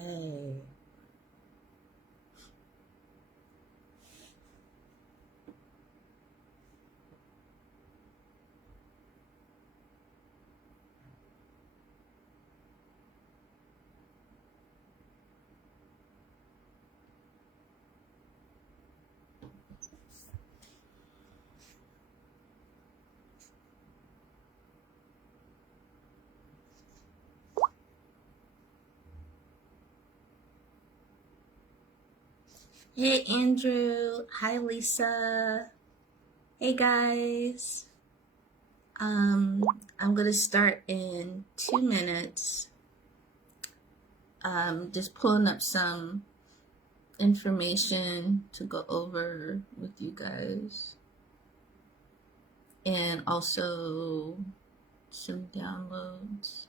Okay. Hey Andrew. Hi Lisa. Hey guys. Um, I'm gonna start in 2 minutes. Just pulling up some information to go over with you guys, and also some downloads.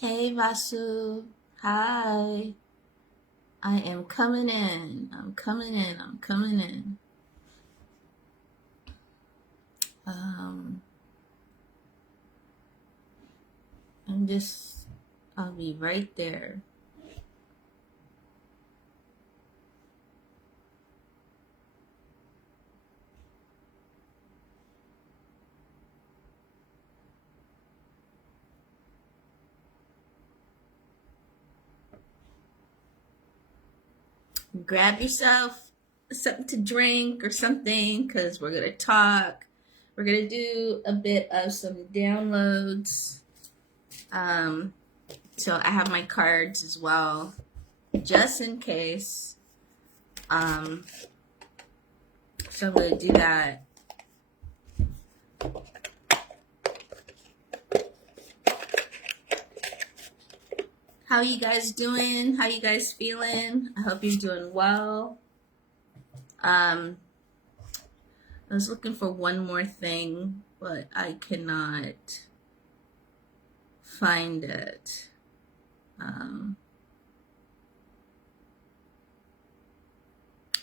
Hey Vasu. Hi. I am coming in. I'm coming in. I'm coming in. Um, I'll be right there. Grab yourself something to drink or something because we're going to talk. We're going to do a bit of some downloads. So I have my cards as well, just in case. So I'm going to do that. How you guys doing? How you guys feeling? I hope you're doing well. I was looking for one more thing, but I cannot find it.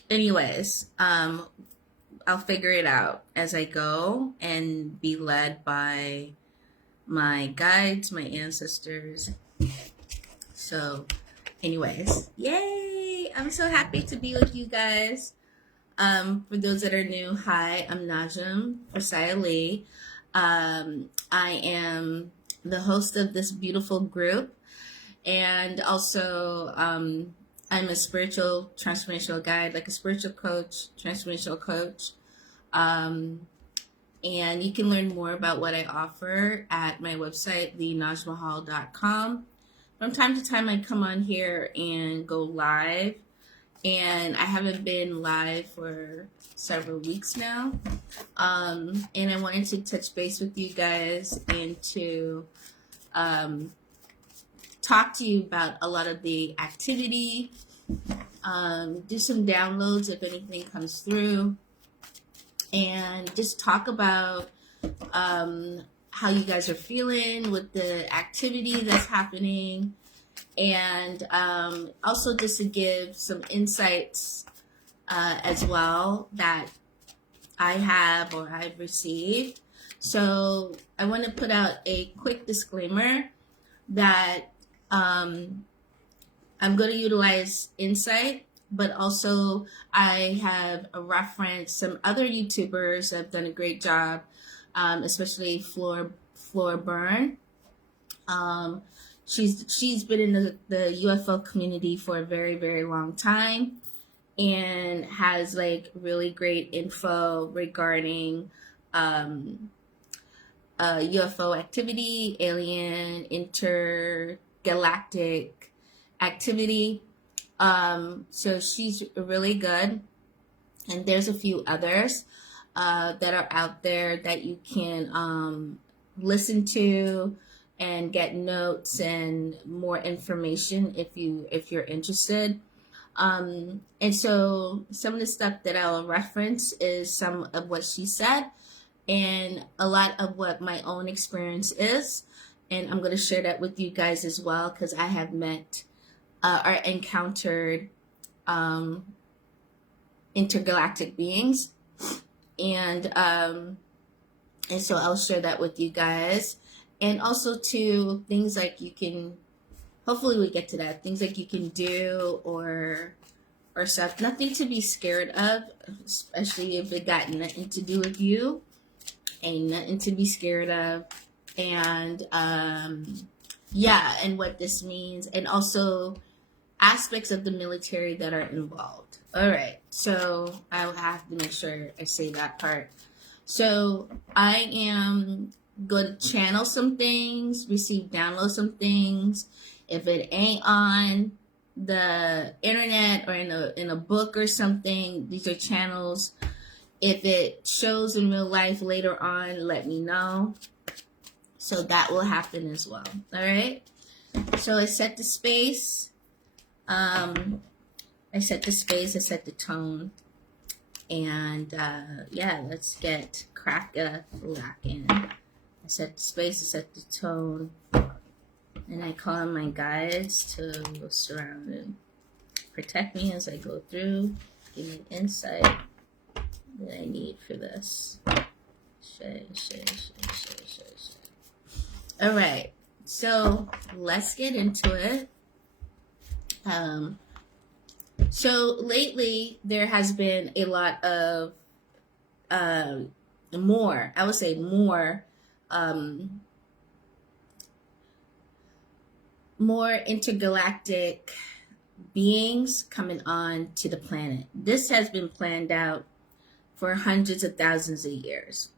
Anyways, I'll figure it out as I go and be led by my guides, my ancestors. So, anyways, yay! I'm so happy to be with you guys. For those that are new, hi, I'm Najm Lee. I am the host of this beautiful group, and also I'm a spiritual transformational guide, like a spiritual coach, transformational coach. And you can learn more about what I offer at my website, thenajmahal.com. From time to time, I come on here and go live, and I haven't been live for several weeks now. And I wanted to touch base with you guys and to talk to you about a lot of the activity, do some downloads if anything comes through, and just talk about how you guys are feeling with the activity that's happening, and also just to give some insights as well that I have or I've received. So I want to put out a quick disclaimer that I'm going to utilize insight, but also I have referenced some other YouTubers that have done a great job, especially Floor Byrne. She's been in the UFO community for a very, very long time and has like really great info regarding UFO activity, alien, intergalactic activity. So she's really good. And there's a few others that are out there that you can listen to and get notes and more information if you're interested. And so some of the stuff that I'll reference is some of what she said and a lot of what my own experience is. And I'm going to share that with you guys as well because I have met or encountered intergalactic beings. And And so I'll share that with you guys. And also to things like you can, hopefully we get to that, things like you can do or stuff, nothing to be scared of, especially if it got nothing to do with you. Ain't nothing to be scared of. And yeah, and what this means, and also aspects of the military that are involved. All right, so I will have to make sure I say that part. So I am going to channel some things, download some things. If it ain't on the internet or in a book or something, these are channels. If it shows in real life later on, let me know. So that will happen as well. All right. So I set the space. I set the tone. And yeah, let's get crack-a-lackin'. I set the space, I set the tone. And I call on my guides to surround and protect me as I go through. Give me insight that I need for this. All right, so let's get into it. So lately there has been a lot of more intergalactic beings coming on to the planet. This has been planned out for hundreds of thousands of years.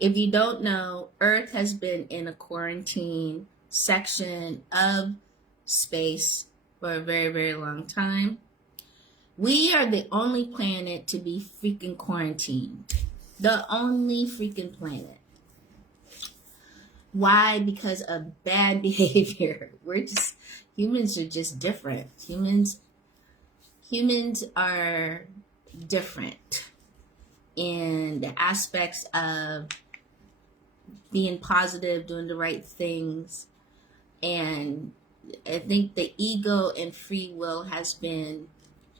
If you don't know, Earth has been in a quarantine section of space for a very, very long time. We are the only planet to be freaking quarantined. The only freaking planet. Why? Because of bad behavior. Humans are just different. Humans are different in the aspects of being positive, doing the right things. And I think the ego and free will has been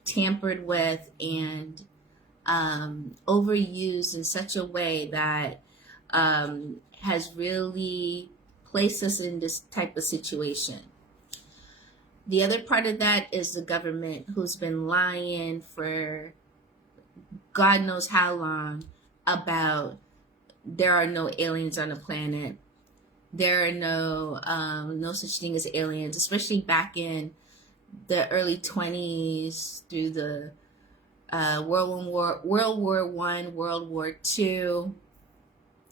tampered with and overused in such a way that has really placed us in this type of situation. The other part of that is the government, who's been lying for God knows how long about there are no aliens on the planet. There are no such thing as aliens, especially back in the early 20s through the World War I, World War II,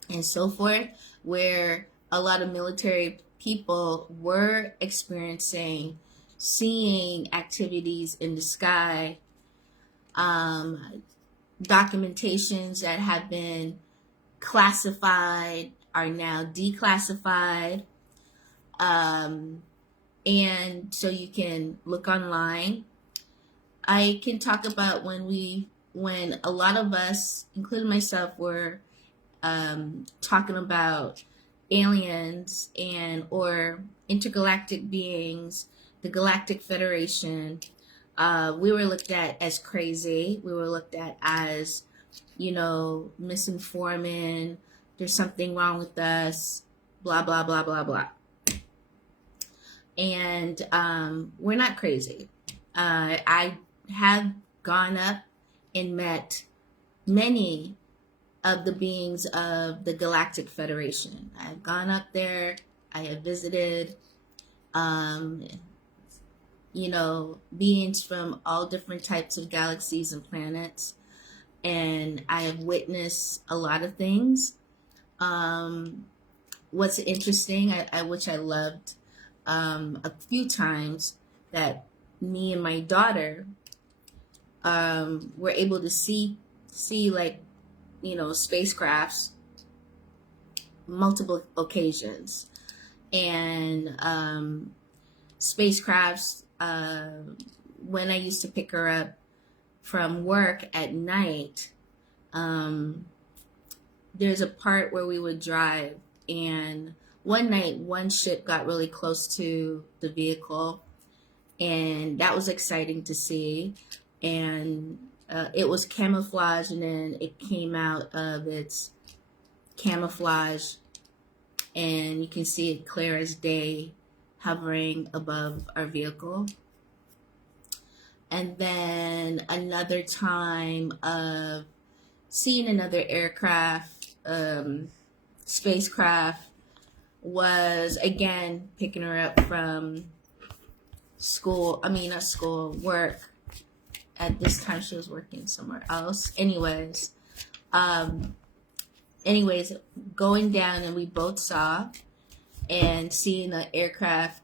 and so forth, where a lot of military people were seeing activities in the sky, documentations that have been classified are now declassified. And so you can look online. I can talk about when a lot of us, including myself, were talking about aliens or intergalactic beings, the Galactic Federation. We were looked at as crazy. We were looked at as, misinforming. There's something wrong with us. Blah, blah, blah, blah, blah. And we're not crazy. I have gone up and met many of the beings of the Galactic Federation. I've gone up there. I have visited, beings from all different types of galaxies and planets. And I have witnessed a lot of things. What's interesting, which I loved a few times, that me and my daughter were able to see spacecrafts multiple occasions. And spacecrafts, when I used to pick her up from work at night, there's a part where we would drive, and one night one ship got really close to the vehicle, and that was exciting to see. And it was camouflaged, and then it came out of its camouflage, and you can see it clear as day hovering above our vehicle. And then another time of seeing another aircraft, spacecraft, was again picking her up from school. I mean, not school, work. At this time, she was working somewhere else. Anyways, going down, and we both saw and seeing an aircraft.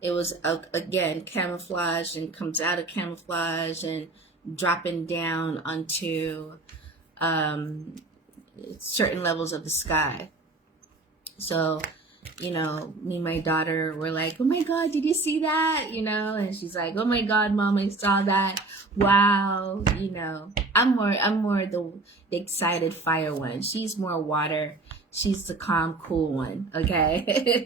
It was again camouflaged and comes out of camouflage and dropping down onto certain levels of the sky. So, me and my daughter were like, "Oh my God, did you see that?" And she's like, "Oh my God, Mom, I saw that. Wow." I'm more the excited fire one. She's more water. She's the calm, cool one. Okay.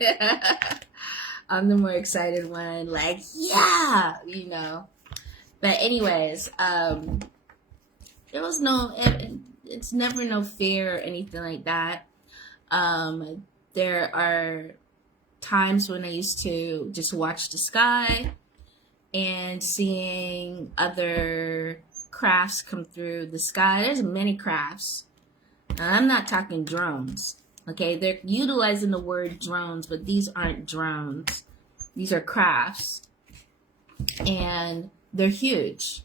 I'm the more excited one. Like, yeah, But anyways, there was it's never no fear or anything like that. There are times when I used to just watch the sky and seeing other crafts come through the sky. There's many crafts. And I'm not talking drones. Okay, they're utilizing the word drones, but these aren't drones. These are crafts. And they're huge.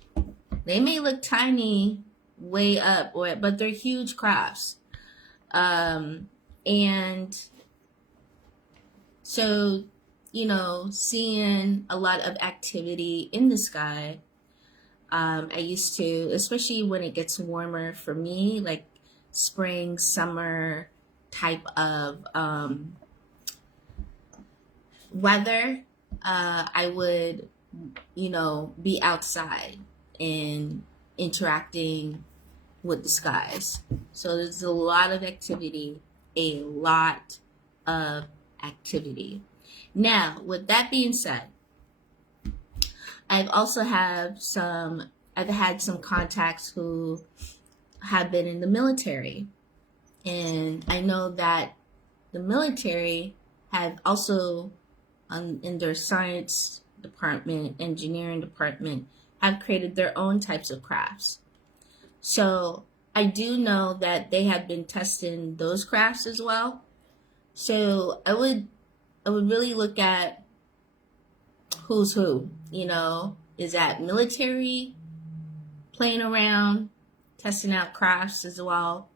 They may look tiny way up, but they're huge crafts. And so, seeing a lot of activity in the sky, I used to, especially when it gets warmer for me, like spring, summer type of weather, I would, be outside and interacting with the skies. So there's a lot of activity, Now, with that being said, I've had some contacts who have been in the military. And I know that the military have also, in their science department, engineering department, have created their own types of crafts. So I do know that they have been testing those crafts as well. So I would really look at who's who, is that military playing around, testing out crafts as well.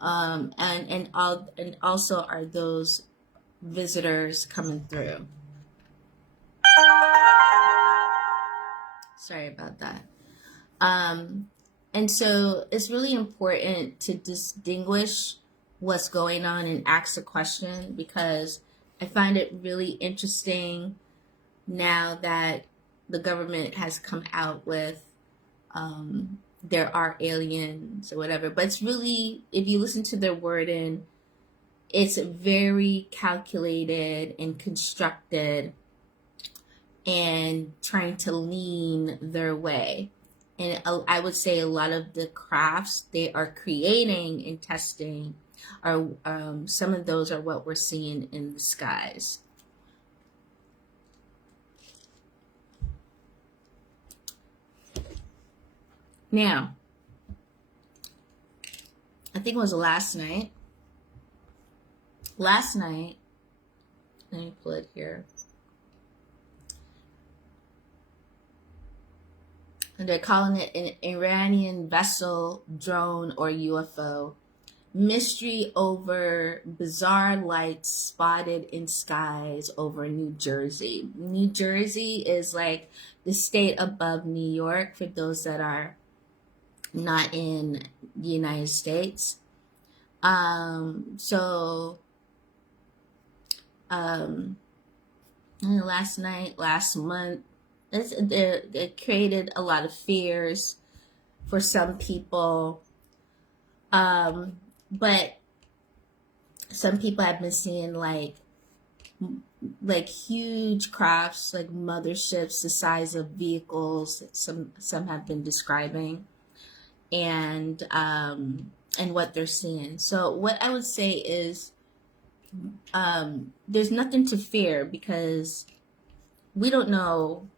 And also are those visitors coming through. Sorry about that. And so it's really important to distinguish what's going on and ask a question, because I find it really interesting now that the government has come out with there are aliens or whatever. But it's really, if you listen to their wording, it's very calculated and constructed and trying to lean their way. And I would say a lot of the crafts they are creating and testing are some of those are what we're seeing in the skies. Now, I think it was last night. Let me pull it here. And they're calling it an Iranian vessel, drone, or UFO. Mystery over bizarre lights spotted in skies over New Jersey. New Jersey is like the state above New York for those that are not in the United States. Last month, it created a lot of fears for some people. But some people have been seeing like huge crafts, like motherships the size of vehicles. Some have been describing, and and what they're seeing. So what I would say is there's nothing to fear because we don't know.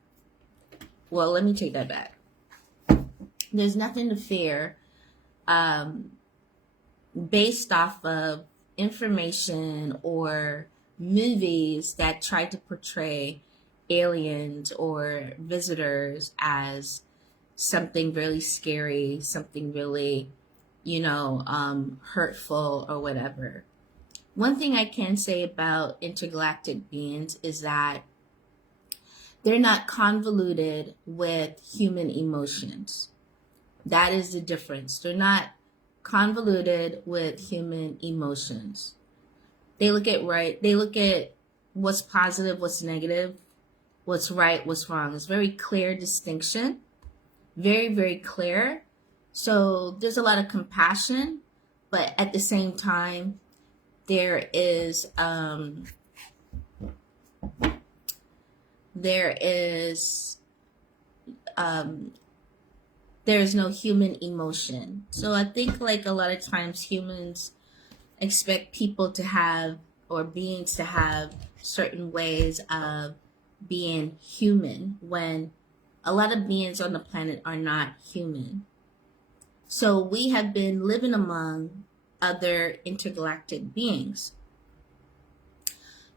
Well, let me take that back. There's nothing to fear um, based off of information or movies that try to portray aliens or visitors as something really scary, something really, hurtful or whatever. One thing I can say about intergalactic beings is that they're not convoluted with human emotions. That is the difference. They're not convoluted with human emotions. They look at what's positive, what's negative, what's right, what's wrong. It's very clear distinction. Very, very clear. So there's a lot of compassion, but at the same time, there is there's no human emotion. So I think like a lot of times humans expect people to have or beings to have certain ways of being human when a lot of beings on the planet are not human. So we have been living among other intergalactic beings.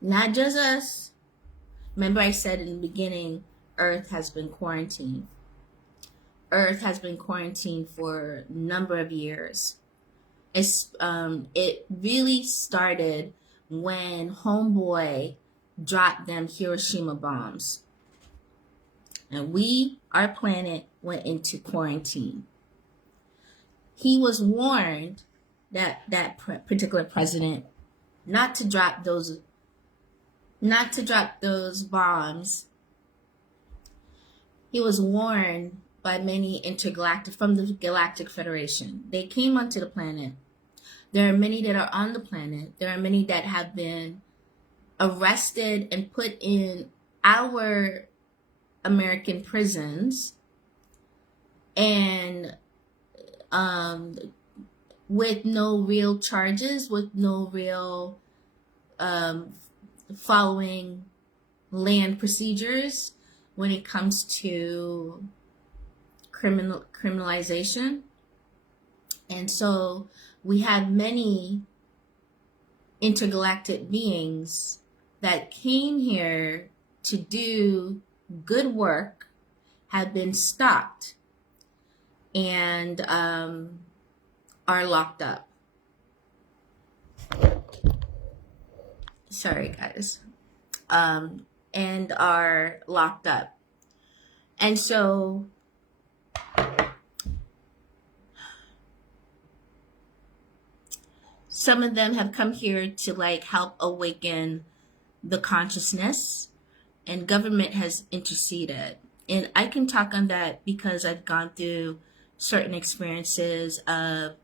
Not just us. Remember I said in the beginning, Earth has been quarantined. Earth has been quarantined for a number of years. It really started when Homeboy dropped them Hiroshima bombs. And our planet went into quarantine. He was warned, that particular president, not to drop those bombs. He was warned by many from the Galactic Federation. They came onto the planet. There are many that are on the planet. There are many that have been arrested and put in our American prisons, and with no real charges, with no real following land procedures when it comes to criminalization. And so we have many intergalactic beings that came here to do good work, have been stopped, and are locked up. Sorry, guys. And are locked up. And so some of them have come here to like help awaken the consciousnness, and government has interceded. And I can talk on that because I've gone through certain experiences of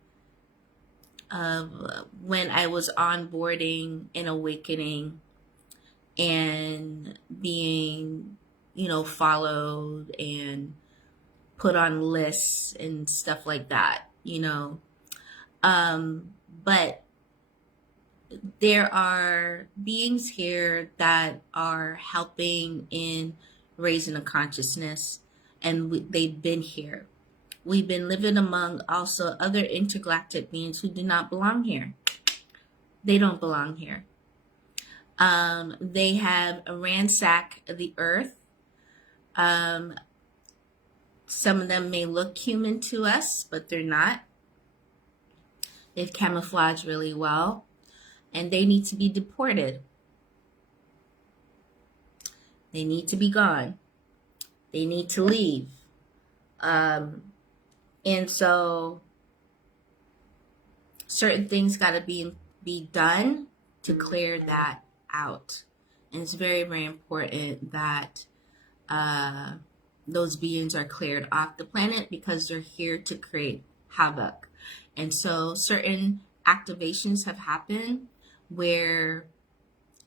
when I was onboarding and awakening and being, followed and put on lists and stuff like that, But there are beings here that are helping in raising a consciousness, and they've been here. We've been living among also other intergalactic beings who do not belong here. They don't belong here. They have ransacked the earth. Some of them may look human to us, but they're not. They've camouflaged really well, and they need to be deported. They need to be gone. They need to leave. And so certain things got to be done to clear that out. And it's very, very important that those beings are cleared off the planet because they're here to create havoc. And so certain activations have happened where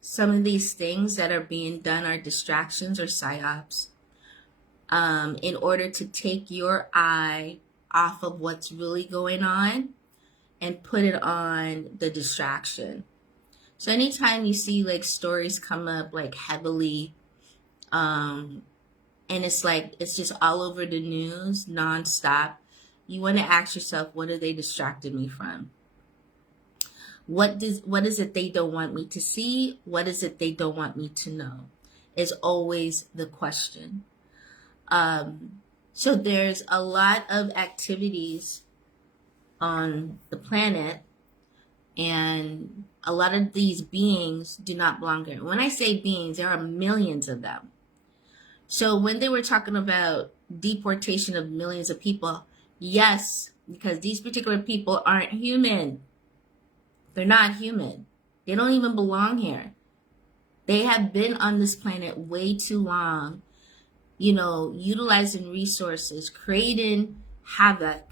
some of these things that are being done are distractions or psyops in order to take your eye off of what's really going on and put it on the distraction. So anytime you see like stories come up like heavily, and it's like it's just all over the news nonstop, you want to ask yourself, what are they distracted me from? What is it they don't want me to see? What is it they don't want me to know? Is always the question. So there's a lot of activities on the planet, and a lot of these beings do not belong here. When I say beings, there are millions of them. So when they were talking about deportation of millions of people, yes, because these particular people aren't human. They're not human. They don't even belong here. They have been on this planet way too long, utilizing resources, creating havoc,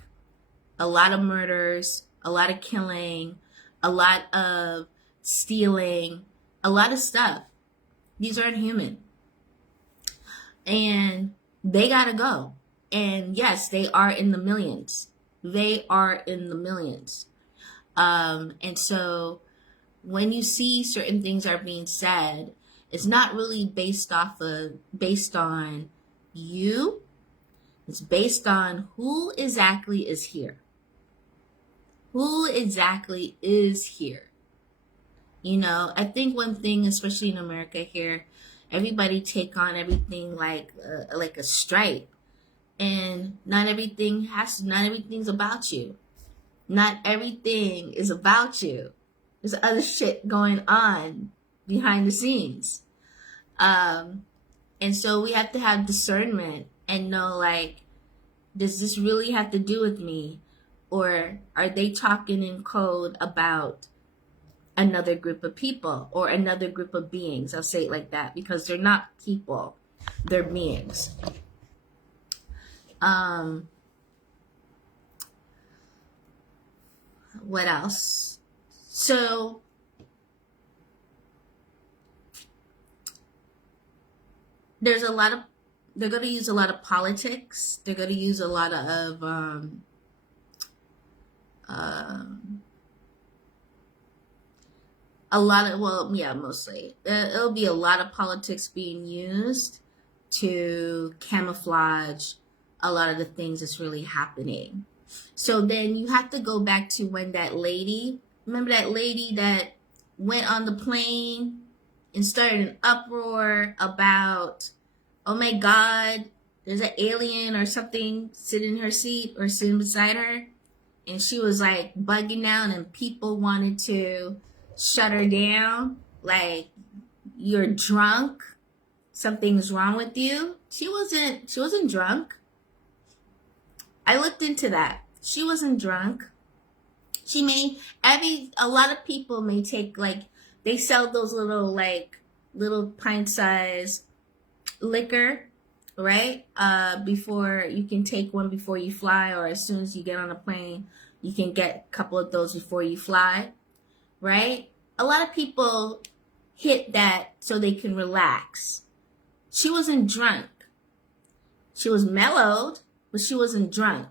a lot of murders, a lot of killing, a lot of stealing, a lot of stuff. These aren't human. And they gotta go. And yes, they are in the millions. They are in the millions. And so when you see certain things are being said, it's not really based on you. It's based on who exactly is here. Who exactly is here? I think one thing, especially in America here, everybody take on everything like a stripe, and not everything's about you. Not everything is about you. There's other shit going on behind the scenes. And so we have to have discernment and know, like, does this really have to do with me? Or are they talking in code about another group of people or another group of beings? I'll say it like that, because they're not people, they're beings. What else? So they're going to use a lot of politics. They're going to use a lot of mostly. It'll be a lot of politics being used to camouflage a lot of the things that's really happening. So then you have to go back to when remember that lady that went on the plane and started an uproar about, oh my God, there's an alien or something sitting in her seat or sitting beside her. And she was like bugging out, and people wanted to shut her down. Like, you're drunk. Something's wrong with you. She wasn't drunk. I looked into that. She wasn't drunk. A lot of people may take, like, they sell those little pint-size liquor, right? Before you can take one before you fly, or as soon as you get on a plane, you can get a couple of those before you fly, right? A lot of people hit that so they can relax. She wasn't drunk. She was mellowed, but she wasn't drunk.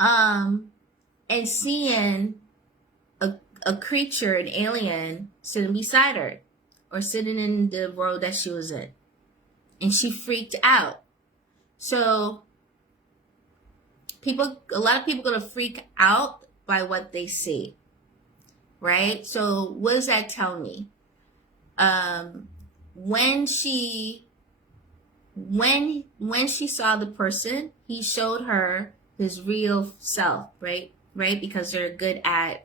And seeing a creature, an alien, sitting beside her, or sitting in the world that she was in. And she freaked out. So a lot of people are going to freak out by what they see, right? So what does that tell me? When she saw the person, he showed her his real self, right? Because they're good at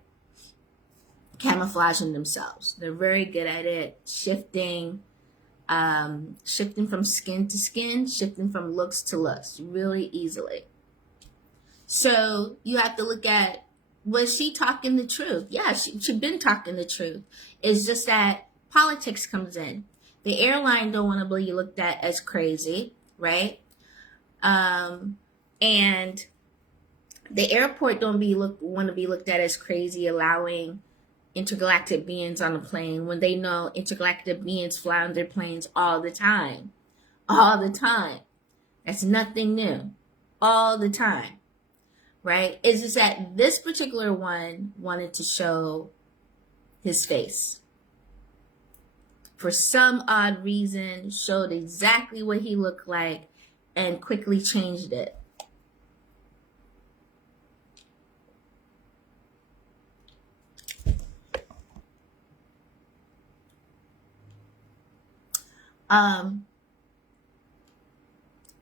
camouflaging themselves. They're very good at it, shifting from skin to skin, shifting from looks to looks really easily. So you have to look at, was she talking the truth? Yeah, she'd been talking the truth. It's just that politics comes in. The airline don't want to be looked at as crazy, right? And the airport don't want to be looked at as crazy, allowing intergalactic beings on a plane when they know intergalactic beings fly on their planes all the time. All the time. That's nothing new. All the time. right? Is just that this particular one wanted to show his face. For some odd reason, showed exactly what he looked like and quickly changed it.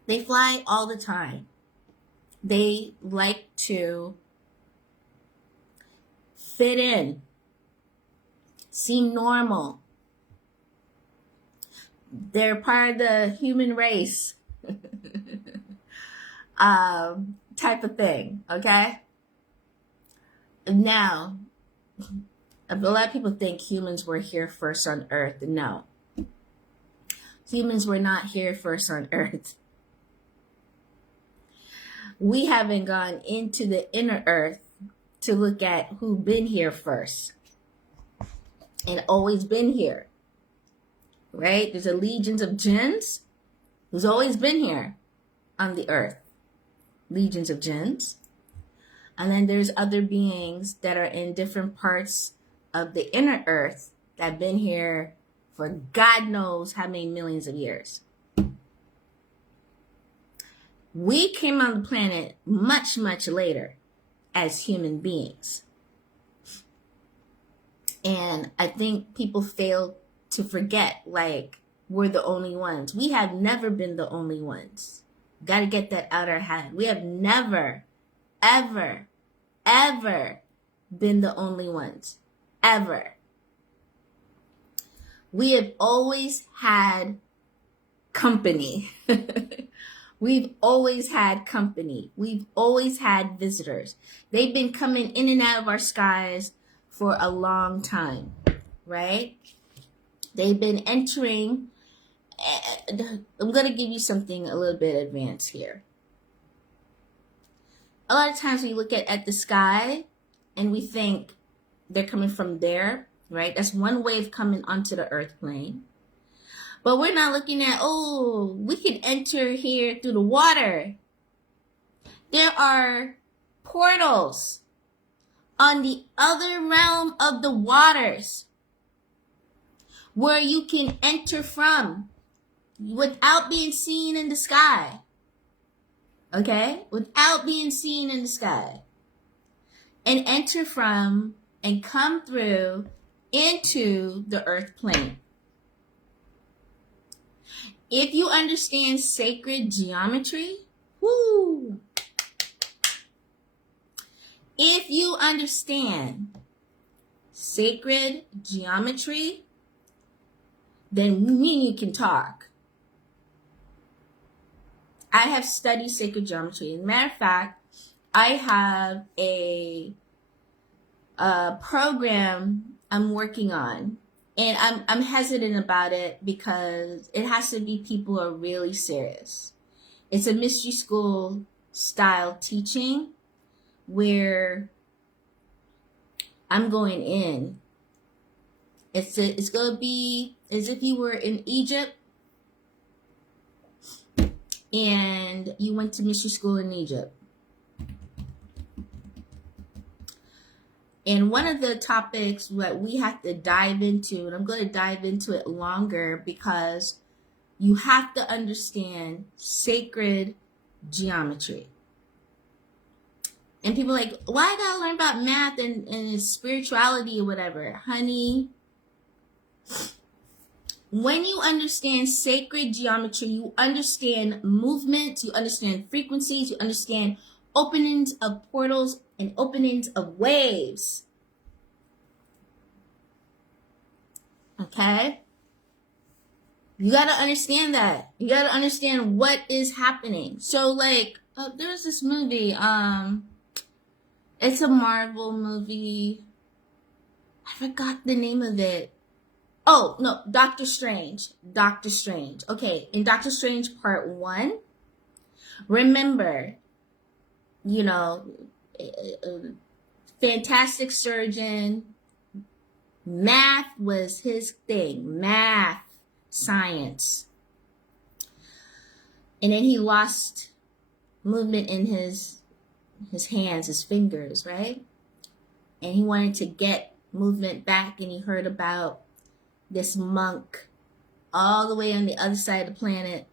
They fly all the time. They like to fit in, seem normal. They're part of the human race type of thing, okay? Now, a lot of people think humans were here first on Earth. No. Humans were not here first on Earth. We haven't gone into the inner Earth to look at who been here first and always been here, right? There's a legions of jinns who's always been here on the Earth. Legions of jinns. And then there's other beings that are in different parts of the inner Earth that have been here for God knows how many millions of years. We came on the planet much, much later as human beings. And I think people fail to forget, like, we're the only ones. We have never been the only ones. Got to get that out of our head. We have never, ever, ever been the only ones. Ever. We have always had company. We've always had company. We've always had visitors. They've been coming in and out of our skies for a long time, right? They've been entering. I'm going to give you something a little bit advanced here. A lot of times we look at the sky and we think they're coming from there, right? That's one way of coming onto the earth plane. But we're not looking at, oh, we can enter here through the water. There are portals on the other realm of the waters where you can enter from without being seen in the sky. Okay? Without being seen in the sky. And enter from and come through into the earth plane. If you understand sacred geometry, whoo! If you understand sacred geometry, then me and you can talk. I have studied sacred geometry. As a matter of fact, I have a program I'm working on. And I'm hesitant about it because it has to be people who are really serious. It's a mystery school style teaching where I'm going in. It's going to be as if you were in Egypt and you went to mystery school in Egypt. And one of the topics that we have to dive into, and I'm going to dive into it longer because you have to understand sacred geometry. And people are like, why I gotta learn about math and spirituality or whatever? Honey, when you understand sacred geometry, you understand movements, you understand frequencies, you understand openings of portals and openings of waves. Okay? You got to understand that. You got to understand what is happening. So, like, there's this movie. It's a Marvel movie. I forgot the name of it. Oh, no, Doctor Strange. Doctor Strange. Okay, in Doctor Strange Part 1, remember, you know, fantastic surgeon. Math was his thing. Math, science. And then he lost movement in his his hands, his fingers, right? And he wanted to get movement back, and he heard about this monk all the way on the other side of the planet.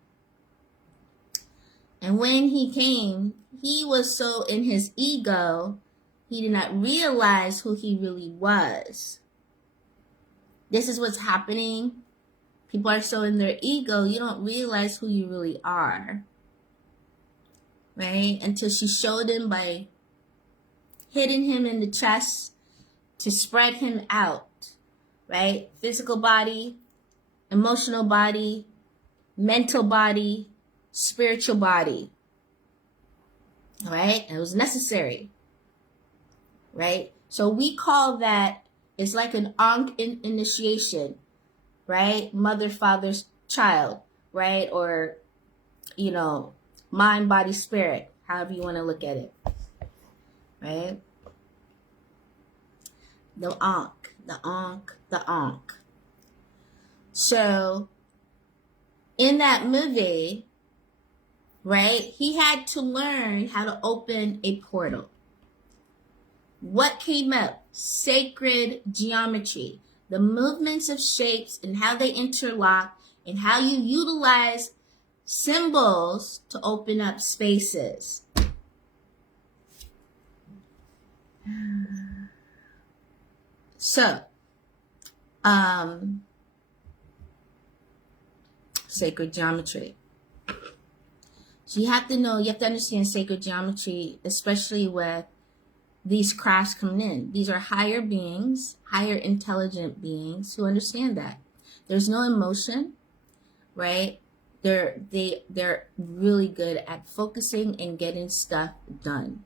And when he came, he was so in his ego, he did not realize who he really was. This is what's happening. People are so in their ego, you don't realize who you really are. Right? Until she showed him by hitting him in the chest to spread him out. Right? Physical body, emotional body, mental body, spiritual body. Right? And it was necessary. Right? So we call that, it's like an Ankh initiation, right? Mother, father, child, right? Or, you know, mind, body, spirit, however you want to look at it, right? The Ankh, the Ankh, the Ankh. So in that movie, right, he had to learn how to open a portal. What came up? Sacred geometry. The movements of shapes and how they interlock and how you utilize symbols to open up spaces. So, sacred geometry. So you have to know, you have to understand sacred geometry, especially with these crafts coming in. These are higher beings, higher intelligent beings who understand that. There's no emotion, right? They're really good at focusing and getting stuff done,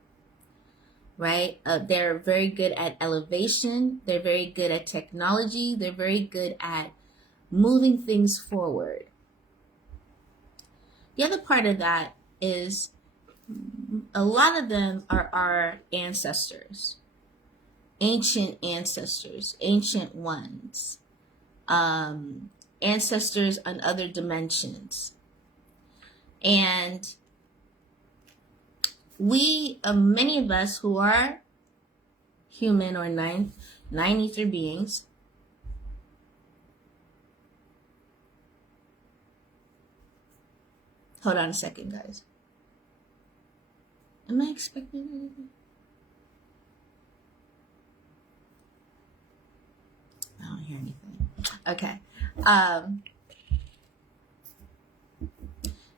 right? They're very good at elevation. They're very good at technology. They're very good at moving things forward. The other part of that is a lot of them are our ancestors, ancient ancestors, ancient ones, ancestors on other dimensions. And we, many of us who are human or nine ether beings, hold on a second, guys. Am I expecting anything? I don't hear anything. Okay.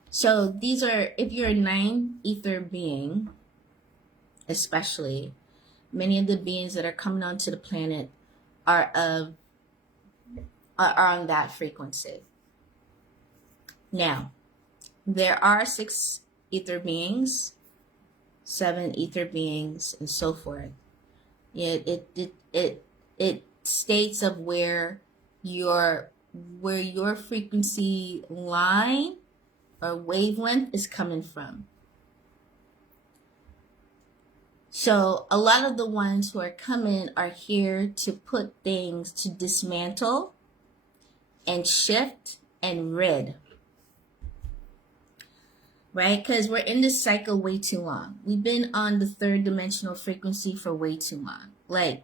So these are, if you're a 9 ether being, especially, many of the beings that are coming onto the planet are on that frequency. Now, there are 6 ether beings, 7 ether beings, and so forth. It states of where your frequency line or wavelength is coming from. So a lot of the ones who are coming are here to put things, to dismantle and shift and rid. Right? Because we're in this cycle way too long. We've been on the 3rd dimensional frequency for way too long. Like,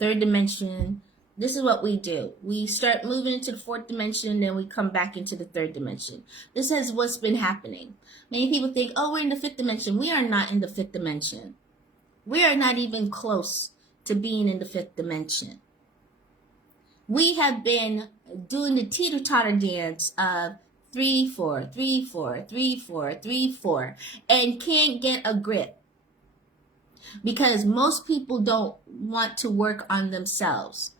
3rd dimension, this is what we do. We start moving into the 4th dimension, then we come back into the 3rd dimension. This is what's been happening. Many people think, oh, we're in the 5th dimension. We are not in the 5th dimension. We are not even close to being in the 5th dimension. We have been doing the teeter-totter dance of 3, 4, 3, 4, 3, 4, 3, 4, and can't get a grip. Because most people don't want to work on themselves.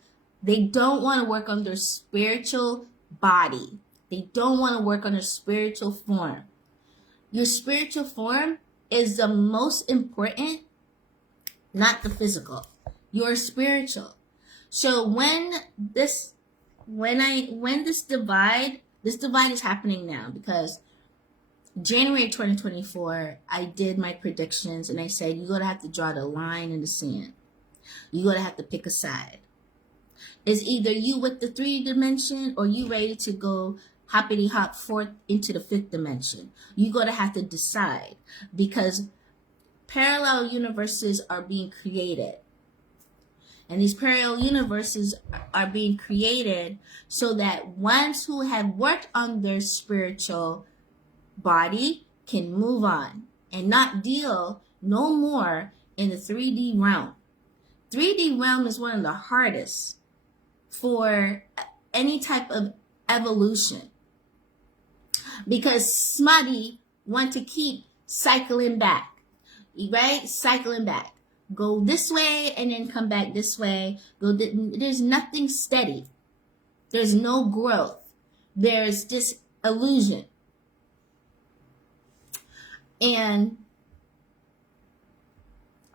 They don't want to work on their spiritual body. They don't want to work on their spiritual form. Your spiritual form is the most important, not the physical. Your spiritual. So when this divide is happening now, because January 2024, I did my predictions and I said, you're going to have to draw the line in the sand. You're going to have to pick a side. It's either you with the 3 dimension or you ready to go hoppity hop forth into the 5th dimension. You're going to have to decide, because parallel universes are being created. And these parallel universes are being created so that ones who have worked on their spiritual body can move on and not deal no more in the 3D realm. 3D realm is one of the hardest for any type of evolution, because somebody want to keep cycling back, right? Cycling back. Go this way and then come back this way. There's nothing steady. There's no growth. There's just illusion. And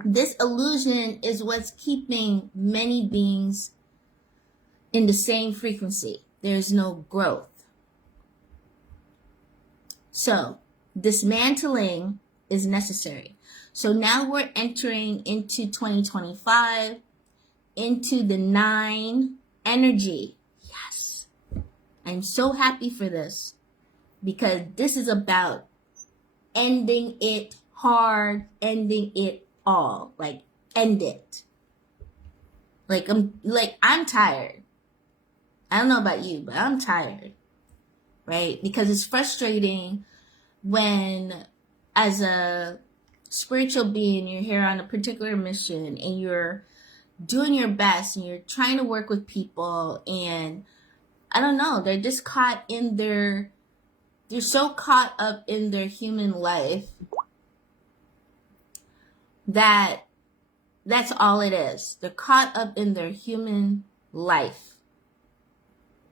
this illusion is what's keeping many beings in the same frequency. There's no growth. So dismantling is necessary. So now we're entering into 2025, into the 9 energy. Yes. I'm so happy for this, because this is about ending it hard, ending it all. Like, end it. I'm tired. I don't know about you, but I'm tired. Right? Because it's frustrating when, as a spiritual being, you're here on a particular mission and you're doing your best and you're trying to work with people, and I don't know, they're just caught in they're so caught up in their human life that that's all it is. They're caught up in their human life.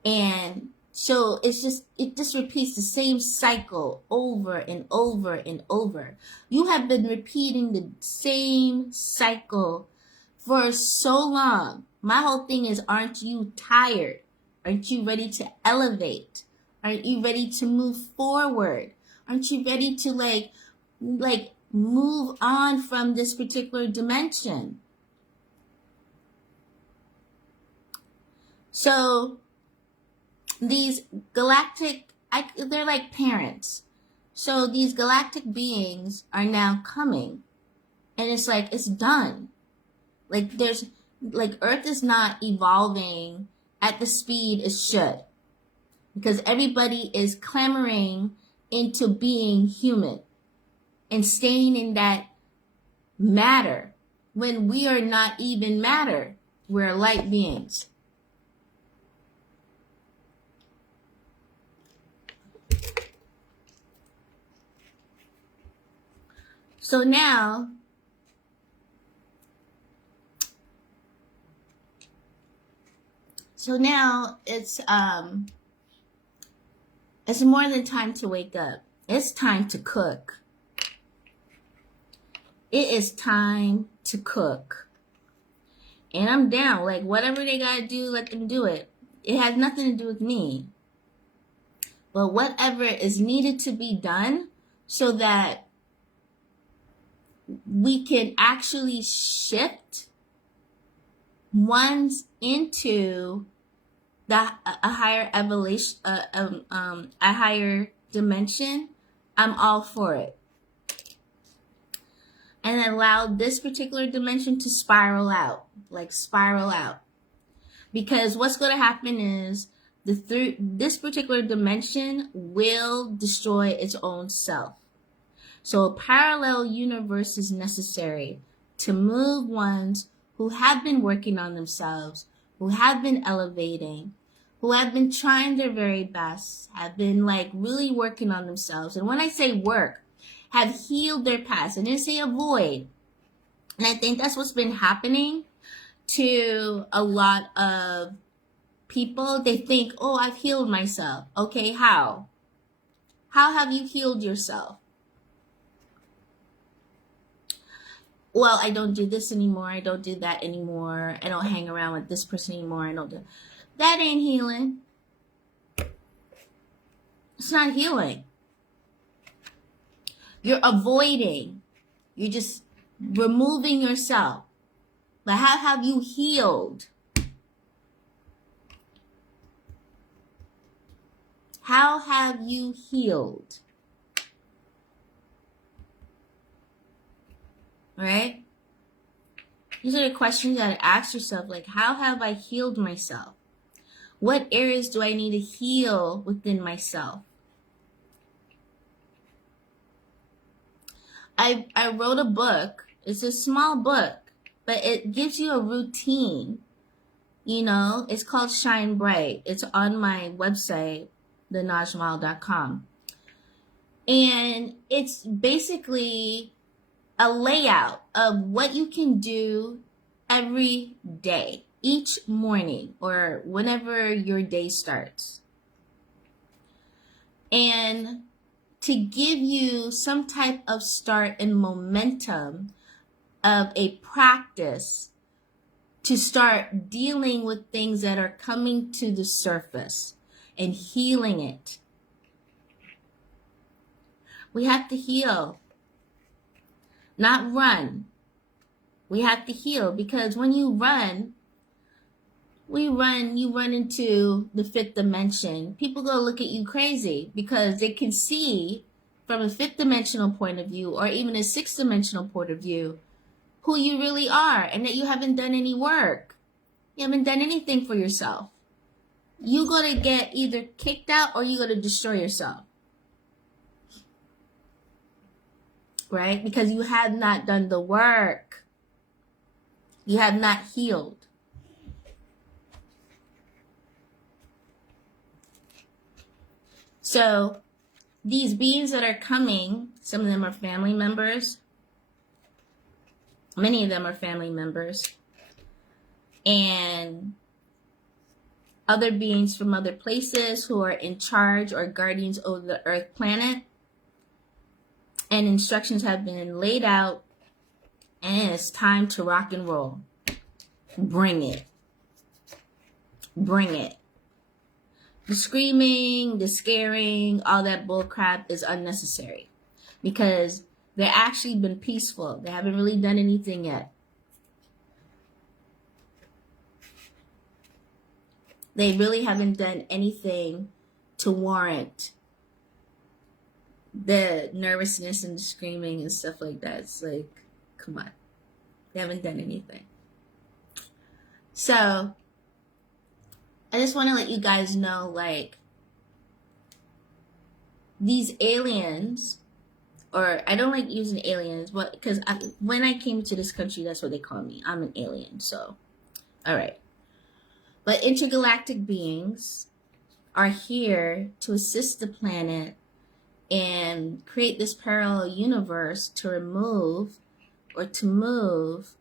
And so it just repeats the same cycle over and over and over. You have been repeating the same cycle for so long. My whole thing is, aren't you tired? Aren't you ready to elevate? Aren't you ready to move forward? Aren't you ready to like move on from this particular dimension? So these galactic, they're like parents. So these galactic beings are now coming, and it's like, it's done. Like, Earth is not evolving at the speed it should, because everybody is clamoring into being human and staying in that matter when we are not even matter. We're light beings. So now, it's more than time to wake up. It's time to cook. It is time to cook. And I'm down. Like, whatever they gotta do, let them do it. It has nothing to do with me. But whatever is needed to be done so that we can actually shift ones into a higher evolution, a higher dimension, I'm all for it. And allow this particular dimension to spiral out. Because what's going to happen is this particular dimension will destroy its own self. So a parallel universe is necessary to move ones who have been working on themselves, who have been elevating, who have been trying their very best, have been really working on themselves. And when I say work, have healed their past. I didn't say avoid. And I think that's what's been happening to a lot of people. They think, oh, I've healed myself. Okay, how? How have you healed yourself? Well, I don't do this anymore. I don't do that anymore. I don't hang around with this person anymore. I don't do that. Ain't healing. It's not healing. You're avoiding. You're just removing yourself. But how have you healed? How have you healed? right? These are the questions that ask yourself, like, how have I healed myself? What areas do I need to heal within myself? I wrote a book. It's a small book, but it gives you a routine. You know, it's called Shine Bright. It's on my website, thenajmahal.com. And it's basically a layout of what you can do every day, each morning, or whenever your day starts. And to give you some type of start and momentum of a practice to start dealing with things that are coming to the surface and healing it. We have to heal, not run. We have to heal, because when you run, you run into the fifth dimension. People go look at you crazy because they can see from a fifth dimensional point of view, or even a sixth dimensional point of view, who you really are, and that you haven't done any work. You haven't done anything for yourself. You're going to get either kicked out or you're going to destroy yourself. Right? Because you have not done the work. You have not healed. So these beings that are coming, some of them are family members. Many of them are family members. And other beings from other places who are in charge or guardians over the Earth planet. And instructions have been laid out, and it's time to rock and roll. Bring it. Bring it. The screaming, the scaring, all that bull crap is unnecessary, because they've actually been peaceful. They haven't really done anything yet. They really haven't done anything to warrant the nervousness and the screaming and stuff like that. It's like, come on. They haven't done anything. So I just want to let you guys know, like, these aliens, or I don't like using aliens, but because when I came to this country, that's what they call me. I'm an alien, so all right. But intergalactic beings are here to assist the planet and create this parallel universe to remove or to move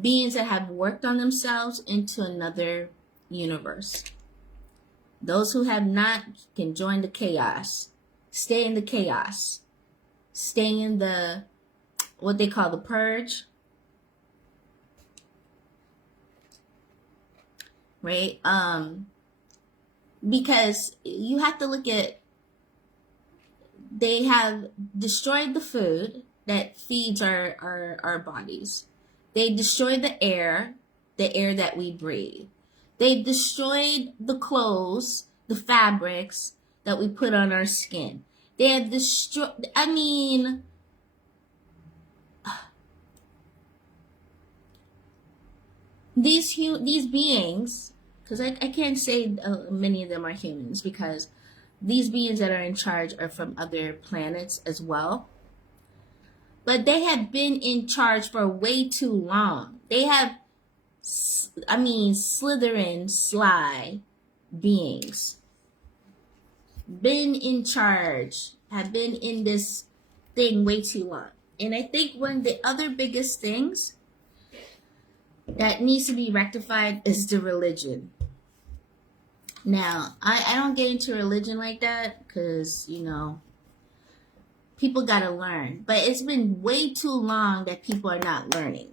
beings that have worked on themselves into another universe. Those who have not can join the chaos. Stay in the chaos. Stay in the, what they call the purge. Right? Because you have to look at, they have destroyed the food that feeds our bodies. They destroyed the air that we breathe. They destroyed the clothes, the fabrics that we put on our skin. They have destroyed, I mean, these beings, because I can't say many of them are humans, because these beings that are in charge are from other planets as well. But they have been in charge for way too long. They have, I mean, Slytherin, sly beings. Been in charge, have been in this thing way too long. And I think one of the other biggest things that needs to be rectified is the religion. Now, I don't get into religion like that because, you know, people got to learn. But it's been way too long that people are not learning.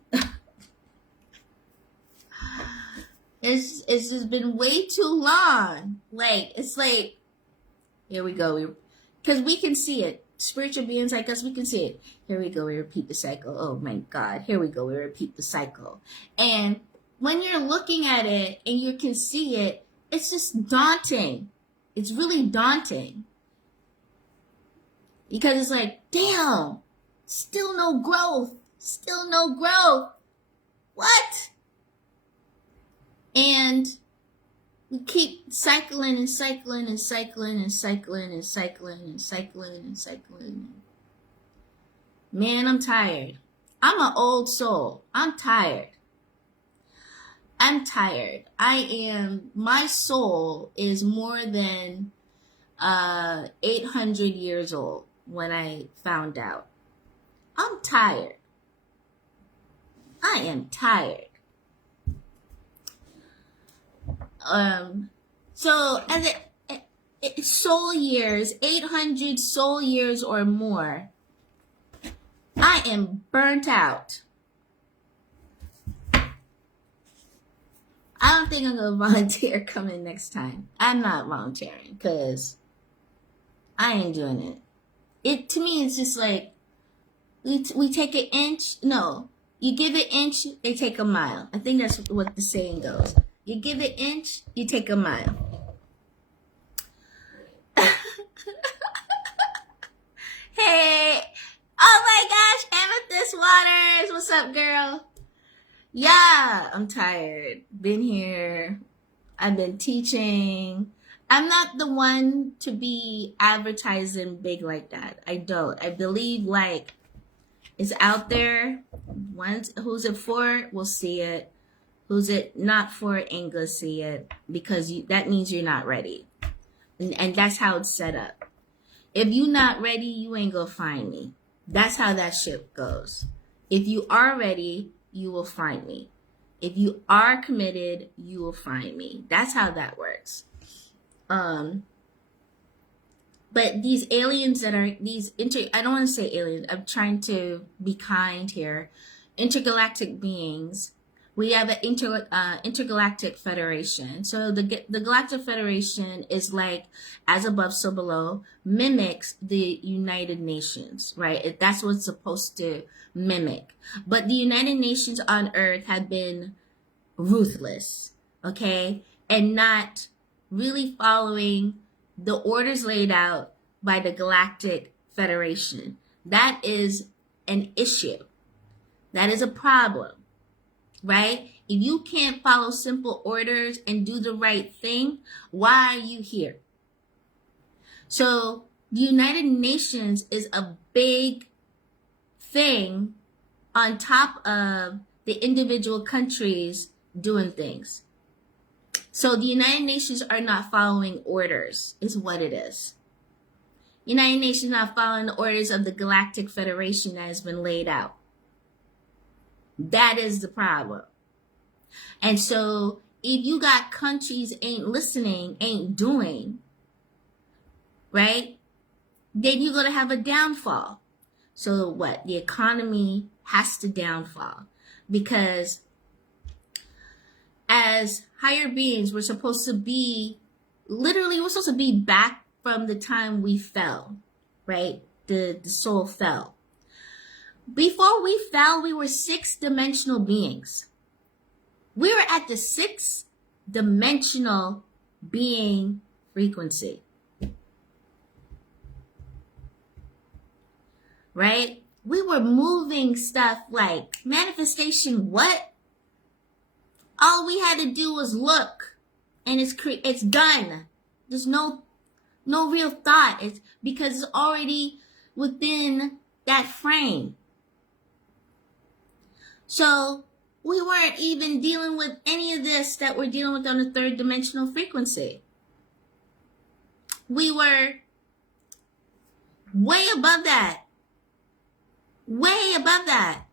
It's just been way too long. Like, it's like, here we go. Because we can see it. Spiritual beings like us, we can see it. Here we go. We repeat the cycle. Oh, my God. Here we go. We repeat the cycle. And when you're looking at it and you can see it, it's just daunting. It's really daunting. Because it's like, damn, still no growth. Still no growth. What? And we keep cycling and cycling and cycling and cycling and cycling and cycling and cycling. Man, I'm tired. I'm an old soul. I'm tired. I'm tired. My soul is more than 800 years old when I found out. I'm tired. I am tired. So as soul years, 800 soul years or more, I am burnt out. I don't think I'm going to volunteer coming next time. I'm not volunteering because I ain't doing it. To me, it's just like, we take an inch. No, you give an inch, they take a mile. I think that's what the saying goes. You give an inch, you take a mile. Hey, oh my gosh, Amethyst Waters, what's up, girl? Yeah, I'm tired. Been here. I've been teaching. I'm not the one to be advertising big like that. I don't. I believe like it's out there. Who's it for? We'll see it. Who's it not for? Ain't gonna see it because that means you're not ready, and that's how it's set up. If you're not ready, you ain't gonna find me. That's how that ship goes. If you are ready, you will find me. If you are committed, you will find me. That's how that works. But these aliens that are I don't want to say aliens. I'm trying to be kind here. Intergalactic beings. We have an intergalactic federation. So the Galactic Federation is like as above, so below, mimics the United Nations, right? That's what it's supposed to mimic. But the United Nations on Earth have been ruthless, okay? And not really following the orders laid out by the Galactic Federation. That is an issue. That is a problem. Right? If you can't follow simple orders and do the right thing, why are you here? So the United Nations is a big thing on top of the individual countries doing things. So the United Nations are not following orders, is what it is. United Nations not following the orders of the Galactic Federation that has been laid out. That is the problem. And so if you got countries ain't listening, ain't doing, right, then you're going to have a downfall. So what? The economy has to downfall because as higher beings, we're supposed to be back from the time we fell, right? The soul fell. Before we fell, we were 6-dimensional beings. We were at the 6-dimensional being frequency. Right? We were moving stuff like manifestation. What? All we had to do was look, and it's done. There's no real thought. It's because it's already within that frame. So we weren't even dealing with any of this that we're dealing with on the 3rd-dimensional frequency. We were way above that. Way above that.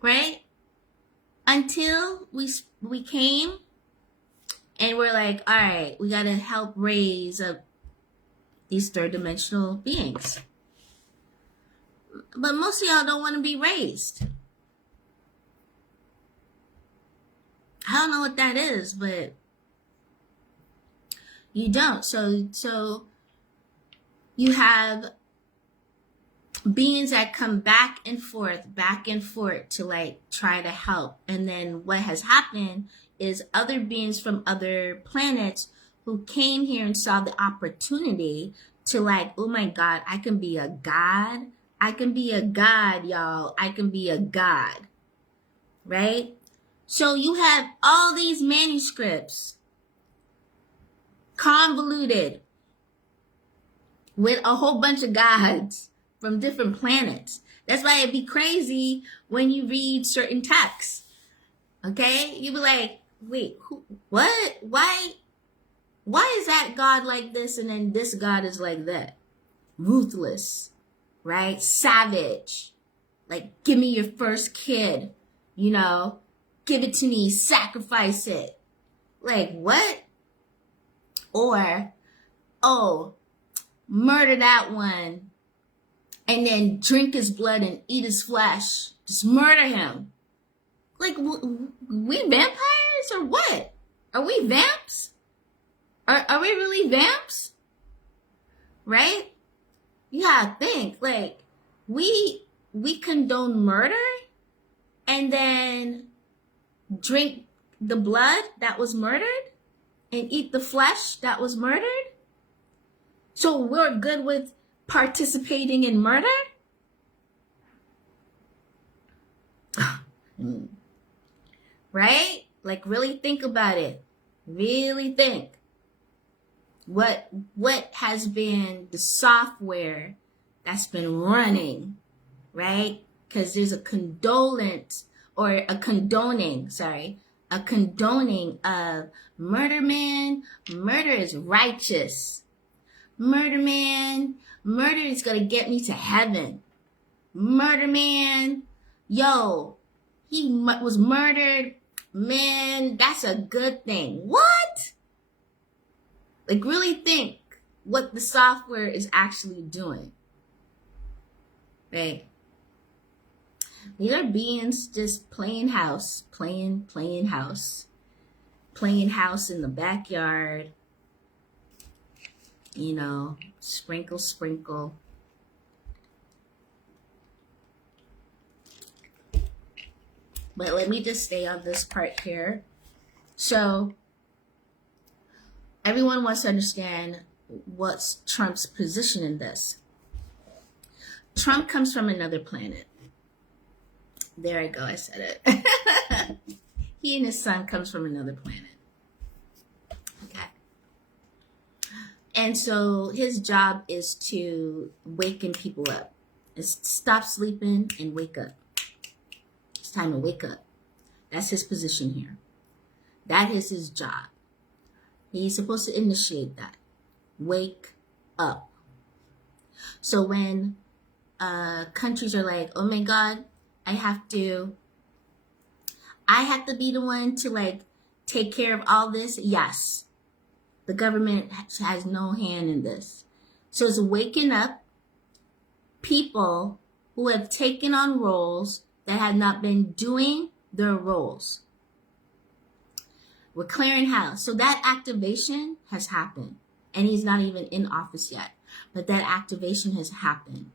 Right? Until we came and we're like, all right, we got to help raise up these 3rd-dimensional beings. But most of y'all don't want to be raised. I don't know what that is, but you don't. So you have beings that come back and forth to like try to help. And then what has happened is other beings from other planets who came here and saw the opportunity to like, oh my God, I can be a god. I can be a god, y'all. I can be a god, right? So you have all these manuscripts convoluted with a whole bunch of gods from different planets. That's why it'd be crazy when you read certain texts. Okay? You'd be like, wait, what? Why is that God like this and then this God is like that? Ruthless, right? Savage. Like, give me your first kid, give it to me, sacrifice it. Like, what? Or, oh, murder that one and then drink his blood and eat his flesh. Just murder him. Like, we vampires or what? Are we vamps? Are we really vamps? Right? You gotta think, like, we condone murder and then drink the blood that was murdered and eat the flesh that was murdered? So we're good with participating in murder? Right? Like, really think about it. Really think. What has been the software that's been running, right? Because there's a condoning of murder, man. Murder is righteous. Murder, man. Murder is going to get me to heaven. Murder, man. Yo, he was murdered. Man, that's a good thing. What? Like, really think what the software is actually doing. Right? These are beings just playing house in the backyard. Sprinkle. But let me just stay on this part here. So, everyone wants to understand what's Trump's position in this. Trump comes from another planet. There I go, I said it. He and his son comes from another planet. Okay. And so his job is to waken people up. Is stop sleeping and wake up. It's time to wake up. That's his position here. That is his job. He's supposed to initiate that. Wake up. So when countries are like, oh my God, I have to be the one to like take care of all this. Yes. The government has no hand in this. So it's waking up people who have taken on roles that have not been doing their roles. We're clearing house. So that activation has happened. And he's not even in office yet. But that activation has happened.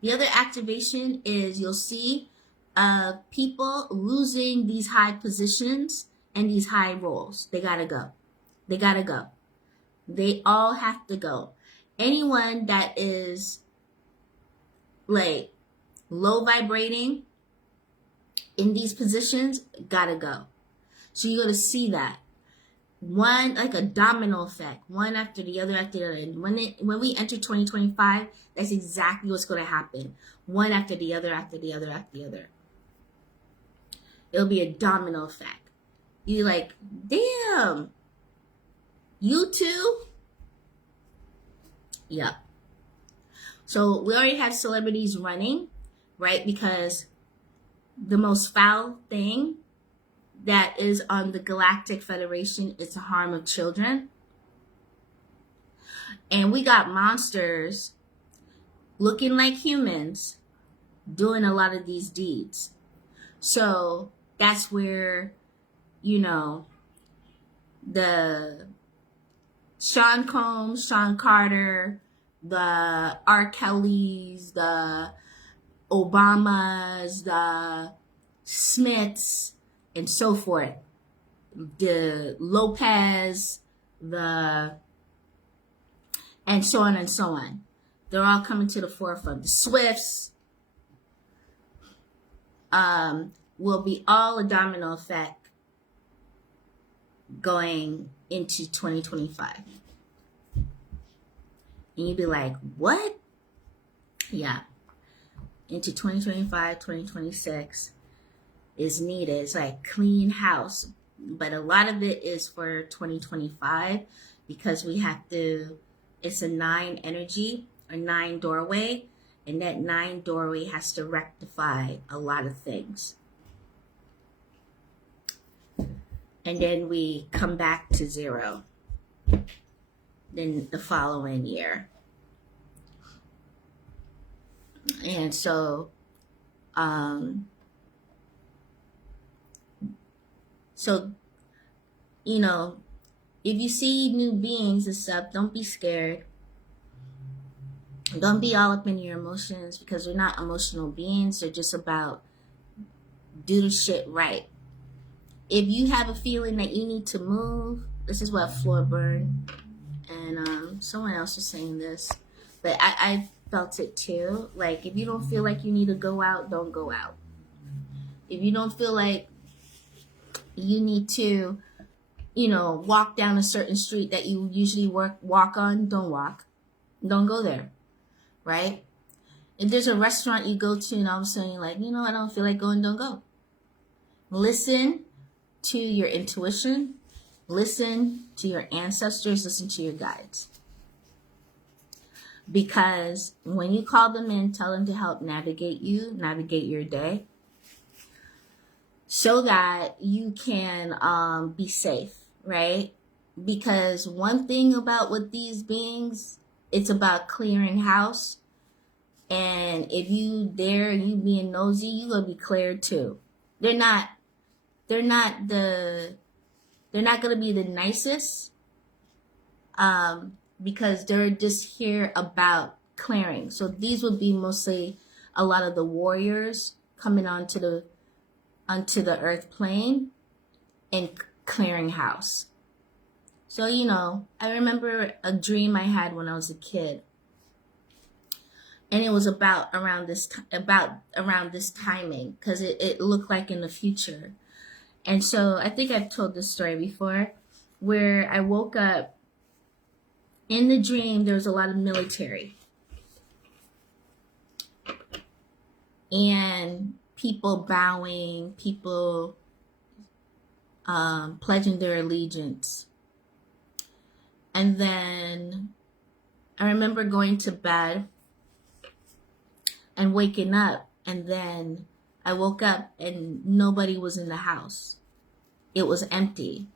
The other activation is you'll see people losing these high positions and these high roles. They gotta go. They gotta go. They all have to go. Anyone that is like low vibrating in these positions gotta go. So you're gonna see that. One, like a domino effect, one after the other after the other. And when we enter 2025, that's exactly what's going to happen. One after the other, after the other, after the other. It'll be a domino effect. You're like, damn, you too? Yep. So we already have celebrities running, right? Because the most foul thing that is on the Galactic Federation is the harm of children. And we got monsters looking like humans doing a lot of these deeds. So that's where, the Sean Combs, Sean Carter, the R. Kellys, the Obamas, the Smiths, and so forth, the Lopez, the, and so on and so on. They're all coming to the forefront. The Swifts will be all a domino effect going into 2025. And you'd be like, what? Yeah. Into 2025, 2026 is needed. It's like clean house. But a lot of it is for 2025 because we have to, it's a 9 energy or 9 doorway. And that 9 doorway has to rectify a lot of things. And then we come back to 0. Then the following year. And so, you know, if you see new beings and stuff, don't be scared. Don't be all up in your emotions because they're not emotional beings. They're just about do the shit right. If you have a feeling that you need to move, this is what floor burn. And someone else was saying this, but I felt it too. Like, if you don't feel like you need to go out, don't go out. If you don't feel like you need to, you know, walk down a certain street that you usually walk on, don't walk. Don't go there, right? If there's a restaurant you go to and all of a sudden you're like, you know, I don't feel like going, don't go. Listen to your intuition. Listen to your ancestors. Listen to your guides. Because when you call them in, tell them to help navigate your day, so that you can be safe, right? Because one thing about with these beings, it's about clearing house. And if you dare, you being nosy, you gonna be cleared too. They're not gonna be the nicest, because they're just here about clearing. So these would be mostly a lot of the warriors coming onto the earth plane and clearing house. So, you know, I remember a dream I had when I was a kid. And it was about around this timing, because it looked like in the future. And so I think I've told this story before, where I woke up in the dream. There was a lot of military and people bowing, people pledging their allegiance. And then I remember going to bed and waking up, and then I woke up and nobody was in the house. It was empty.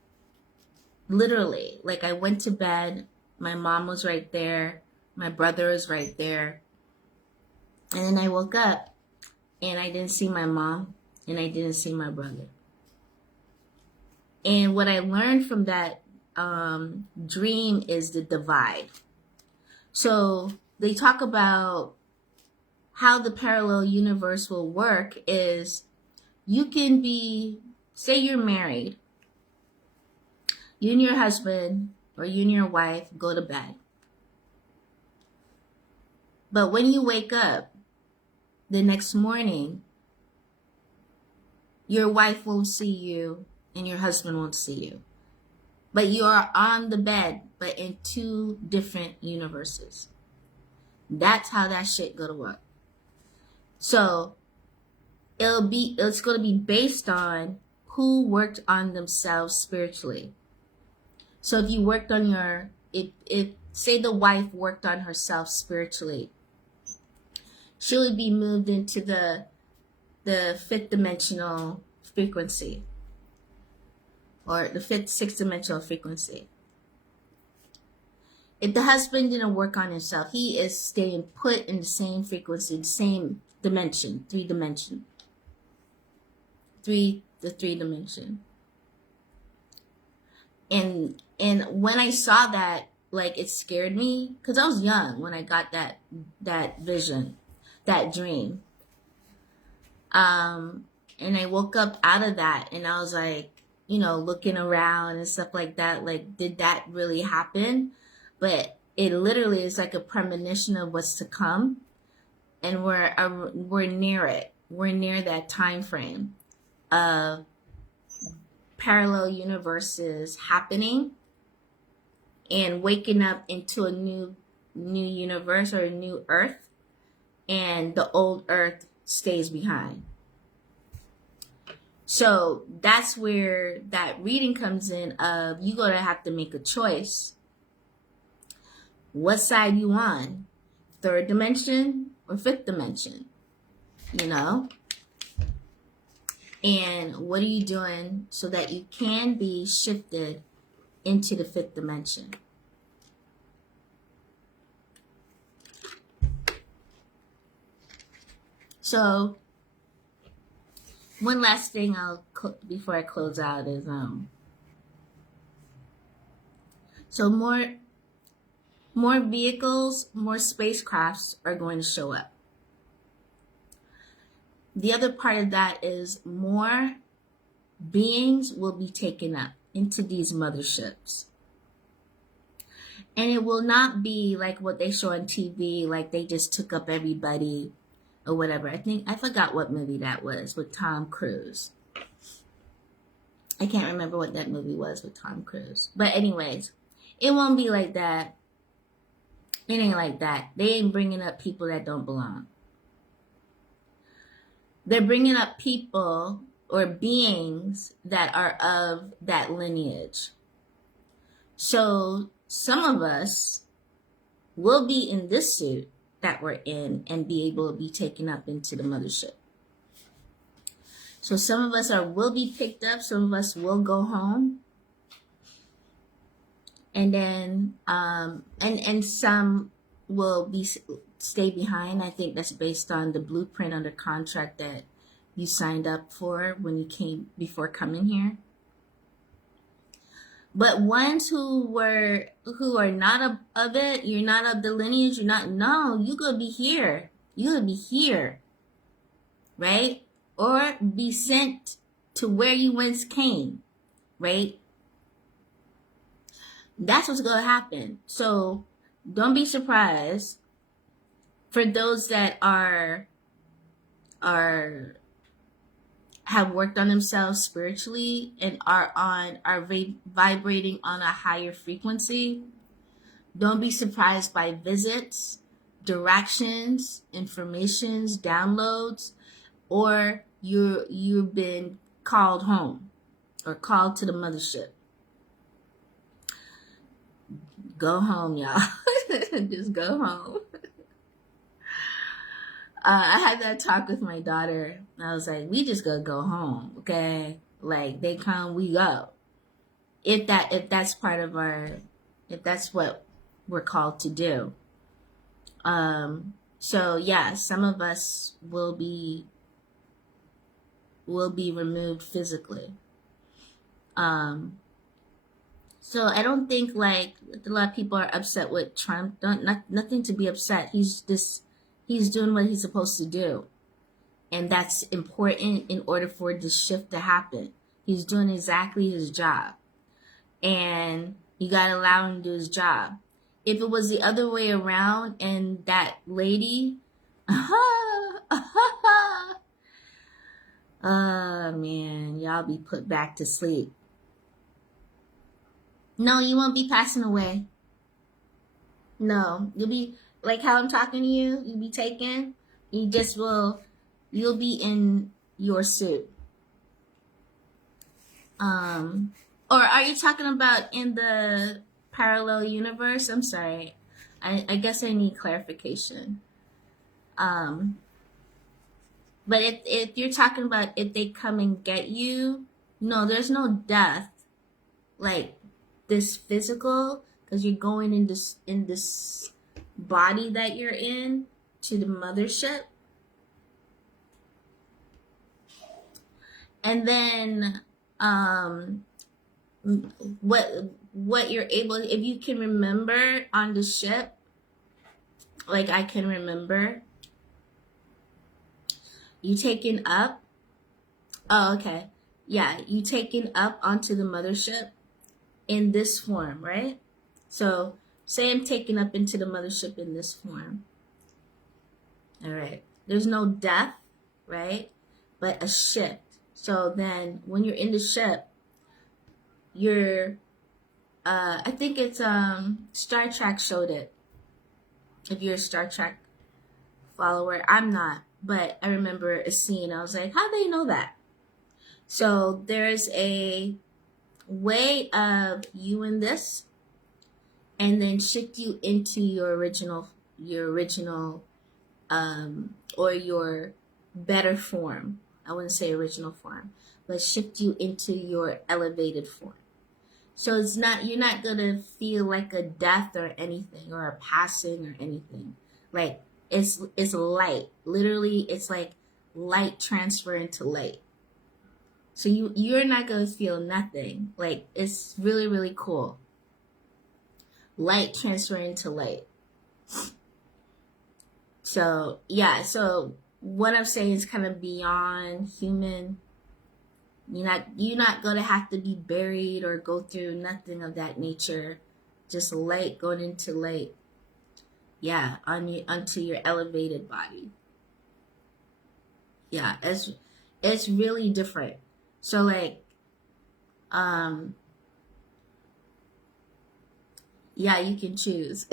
Literally, like I went to bed, my mom was right there, my brother was right there. And then I woke up and I didn't see my mom and I didn't see my brother. And what I learned from that dream is the divide. So they talk about how the parallel universe will work is you can be, say you're married, you and your husband or you and your wife go to bed. But when you wake up the next morning, your wife won't see you and your husband won't see you. But you are on the bed, but in 2 different universes. That's how that shit go to work. So it's going to be based on who worked on themselves spiritually. So if you worked on if say the wife worked on herself spiritually, she would be moved into the 5th dimensional frequency, or the 5th, 6th dimensional frequency. If the husband didn't work on himself, he is staying put in the same frequency, the same dimension, 3 dimension. The 3 dimension. And when I saw that, like, it scared me, because I was young when I got that vision, that dream. And I woke up out of that and I was like, looking around and stuff like that. Like, did that really happen? But it literally is like a premonition of what's to come, and we're near it. We're near that time frame of parallel universes happening and waking up into a new universe or a new Earth, and the old Earth stays behind. So that's where that reading comes in of you gonna have to make a choice. What side you on? Third dimension or fifth dimension? And what are you doing so that you can be shifted into the fifth dimension? So one last thing before I close out is so more vehicles, more spacecrafts are going to show up. The other part of that is more beings will be taken up into these motherships. And it will not be like what they show on TV, like they just took up everybody or whatever. I forgot what movie that was with Tom Cruise. I can't remember what that movie was with Tom Cruise. But anyways, it won't be like that. It ain't like that. They ain't bringing up people that don't belong. They're bringing up people or beings that are of that lineage. So some of us will be in this suit that we're in and be able to be taken up into the mothership. So some of us will be picked up. Some of us will go home. And then, and some will stay behind. I think that's based on the blueprint under contract that you signed up for when you came before coming here. But ones who are not of it, you're not of the lineage, you're gonna be here. You're gonna be here, right? Or be sent to where you once came, right? That's what's going to happen. So don't be surprised for those that have worked on themselves spiritually and are vibrating on a higher frequency. Don't be surprised by visits, directions, informations, downloads, or you've been called home or called to the mothership. Go home, y'all. Just go home. I had that talk with my daughter. I was like, we just gotta go home, okay? Like, they come, we go. If that's part of if that's what we're called to do. So yeah, some of us will be removed physically. So I don't think like a lot of people are upset with Trump. Nothing to be upset. He's doing what he's supposed to do. And that's important in order for this shift to happen. He's doing exactly his job. And you got to allow him to do his job. If it was the other way around and that lady, oh man, y'all be put back to sleep. No, you won't be passing away. No, you'll be like how I'm talking to you. You'll be taken. You'll be in your suit. Or are you talking about in the parallel universe? I'm sorry. I guess I need clarification. But if you're talking about if they come and get you, no, there's no death. Like this physical, because you're going in this body that you're in to the mothership. And then what you're able, if you can remember on the ship, like I can remember, you taken up. Oh, okay. yeah, you taken up onto the mothership in this form, right? So say I'm taken up into the mothership in this form. All right. There's no death, right? But a shift. So then when you're in the ship, you're I think it's Star Trek showed it. If you're a Star Trek follower, I'm not, but I remember a scene. I was like, how do they know that? So there's a way of you in this, and then shift you into your original, or your better form. I wouldn't say original form, but shift you into your elevated form. So it's not, you're not gonna feel like a death or anything, or a passing or anything. Like it's light. Literally, it's like light transfer into light. So you're not gonna feel nothing. Like it's really, really cool. Light transfer into light. So yeah, so what I'm saying is kind of beyond human. You're not gonna have to be buried or go through nothing of that nature. Just light going into light. Yeah, onto your elevated body. Yeah, it's really different. So like, yeah, you can choose.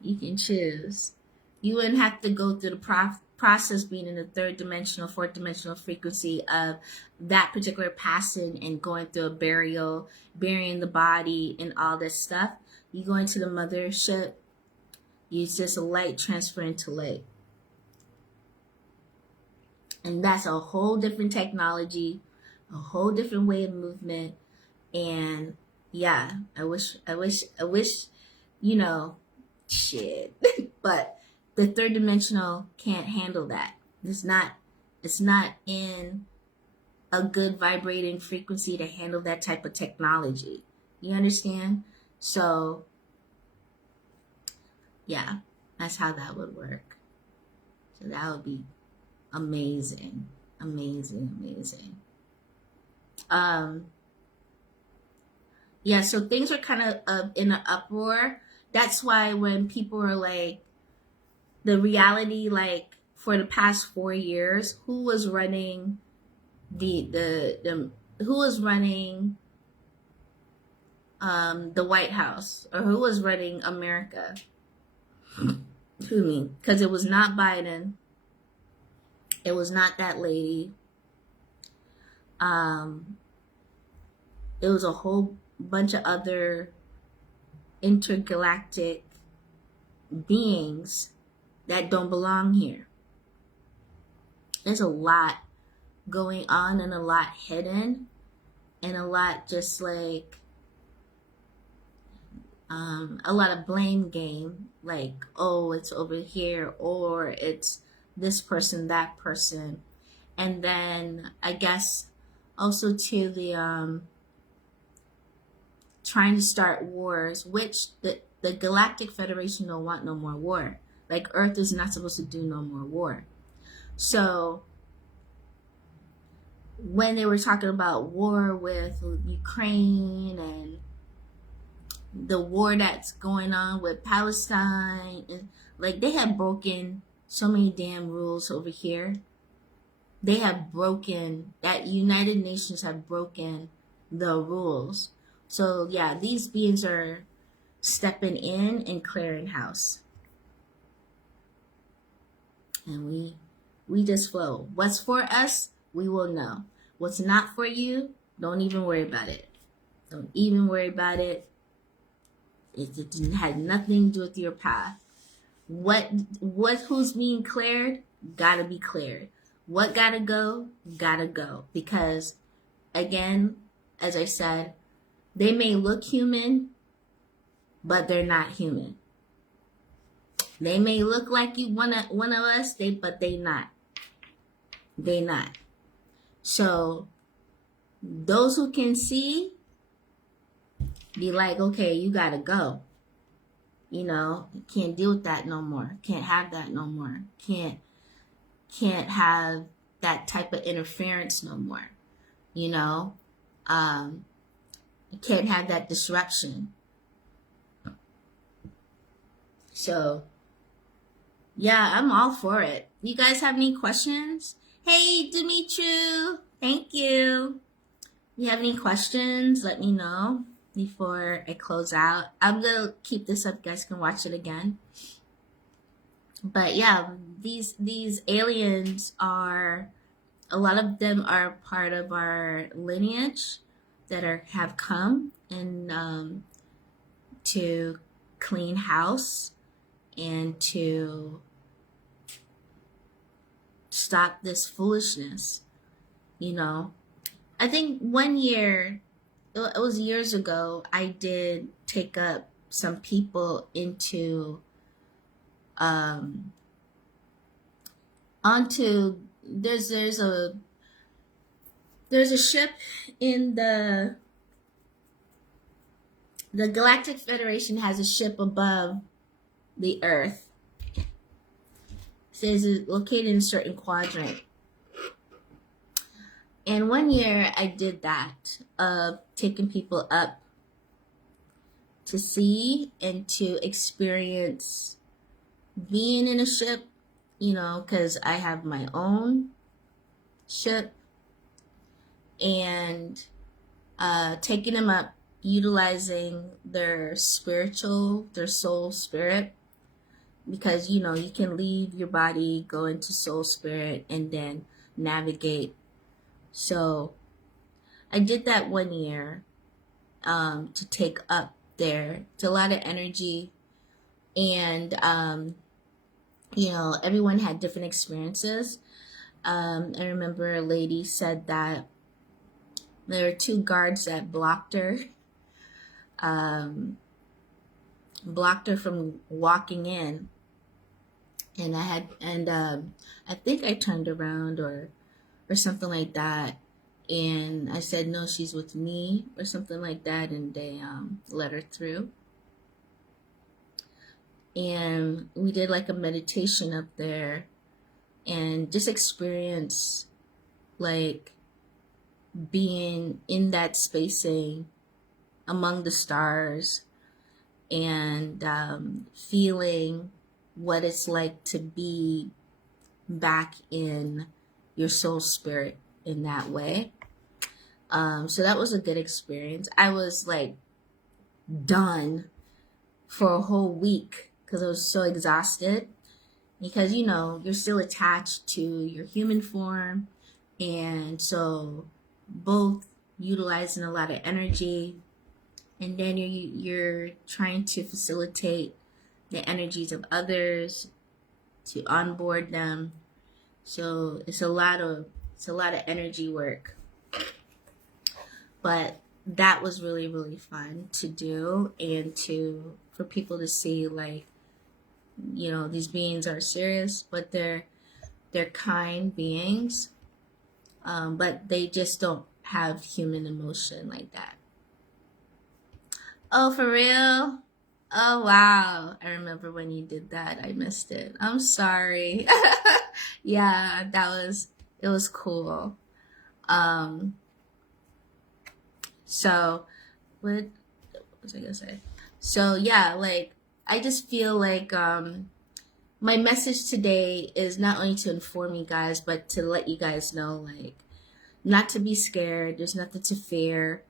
You can choose. You wouldn't have to go through the process being in the third dimensional, fourth dimensional frequency of that particular passing and going through a burial, burying the body and all this stuff. You go into the mothership, use just a light transfer into light. And that's a whole different technology, a whole different way of movement. And yeah, I wish, you know, shit. But the third dimensional can't handle that. It's not in a good vibrating frequency to handle that type of technology. You understand? So yeah, that's how that would work. So that would be amazing. Yeah, so things were kind of in an uproar. That's why when people were like, the reality, like for the past 4 years, who was running who was running the White House, or who was running America? Who me? Because it was not Biden. It was not that lady. It was a whole bunch of other intergalactic beings that don't belong here. There's a lot going on and a lot hidden, and a lot just like a lot of blame game, like, oh, it's over here, or it's this person, that person. And then I guess also to the trying to start wars, which the Galactic Federation don't want no more war. Like Earth is not supposed to do no more war. So when they were talking about war with Ukraine and the war that's going on with Palestine, and like they have broken so many damn rules over here. They have broken, that United Nations have broken the rules. So yeah, these beings are stepping in and clearing house. And we just flow. What's for us, we will know. What's not for you, don't even worry about it. Don't even worry about it. It had nothing to do with your path. Who's being cleared, gotta be cleared. What gotta go, gotta go. Because again, as I said, they may look human, but they're not human. They may look like one of us, but they not. They not. So those who can see, be like, okay, you gotta go. You know, can't deal with that no more. Can't have that no more. Can't have that type of interference no more. You know, you can't have that disruption. So yeah, I'm all for it. You guys have any questions? Hey, Dimitri, thank you. If you have any questions, let me know before I close out. I'm gonna keep this up. You guys can watch it again. But yeah, these aliens are, a lot of them are part of our lineage that have come and to clean house and to stop this foolishness. You know, I think one year, it was years ago, I did take up some people into onto there's a ship in the Galactic Federation has a ship above the Earth. It says it's located in a certain quadrant. And one year I did that, taking people up to see and to experience being in a ship, you know, because I have my own ship, and taking them up, utilizing their soul spirit, because, you know, you can leave your body, go into soul spirit, and then navigate. So I did that one year to take up there. It's a lot of energy, and you know, everyone had different experiences. I remember a lady said that there were 2 guards that blocked her from walking in, and I think I turned around or something like that, and I said, no, she's with me, or something like that, and they let her through. And we did like a meditation up there and just experience like being in that spacing among the stars, and feeling what it's like to be back in your soul spirit in that way. So that was a good experience. I was like done for a whole week because I was so exhausted, because, you know, you're still attached to your human form, and so both utilizing a lot of energy, and then you're trying to facilitate the energies of others, to onboard them. So it's a lot of energy work, but that was really, really fun to do, and for people to see, like, you know, these beings are serious, but they're kind beings, but they just don't have human emotion like that. Oh, for real? Oh, wow. I remember when you did that. I missed it. I'm sorry. Yeah, it was cool. So what was I gonna say? So yeah, like, I just feel like my message today is not only to inform you guys, but to let you guys know, like, not to be scared. There's nothing to fear.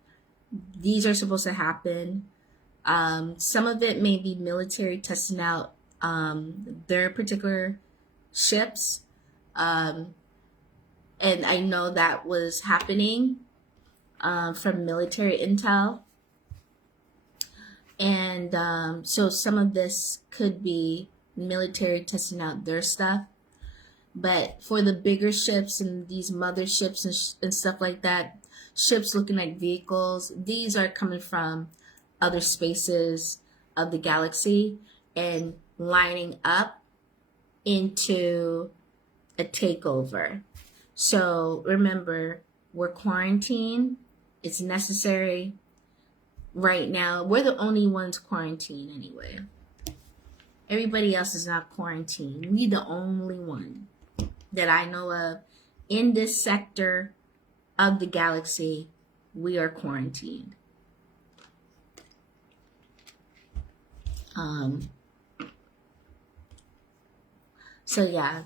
These are supposed to happen. Some of it may be military testing out their particular ships. And I know that was happening from military intel. And so some of this could be military testing out their stuff. But for the bigger ships and these motherships and stuff like that, ships looking like vehicles, these are coming from other spaces of the galaxy and lining up into a takeover. So remember, we're quarantined. It's necessary right now. We're the only ones quarantined anyway. Everybody else is not quarantined. We're the only one that I know of in this sector of the galaxy, we are quarantined. So yeah.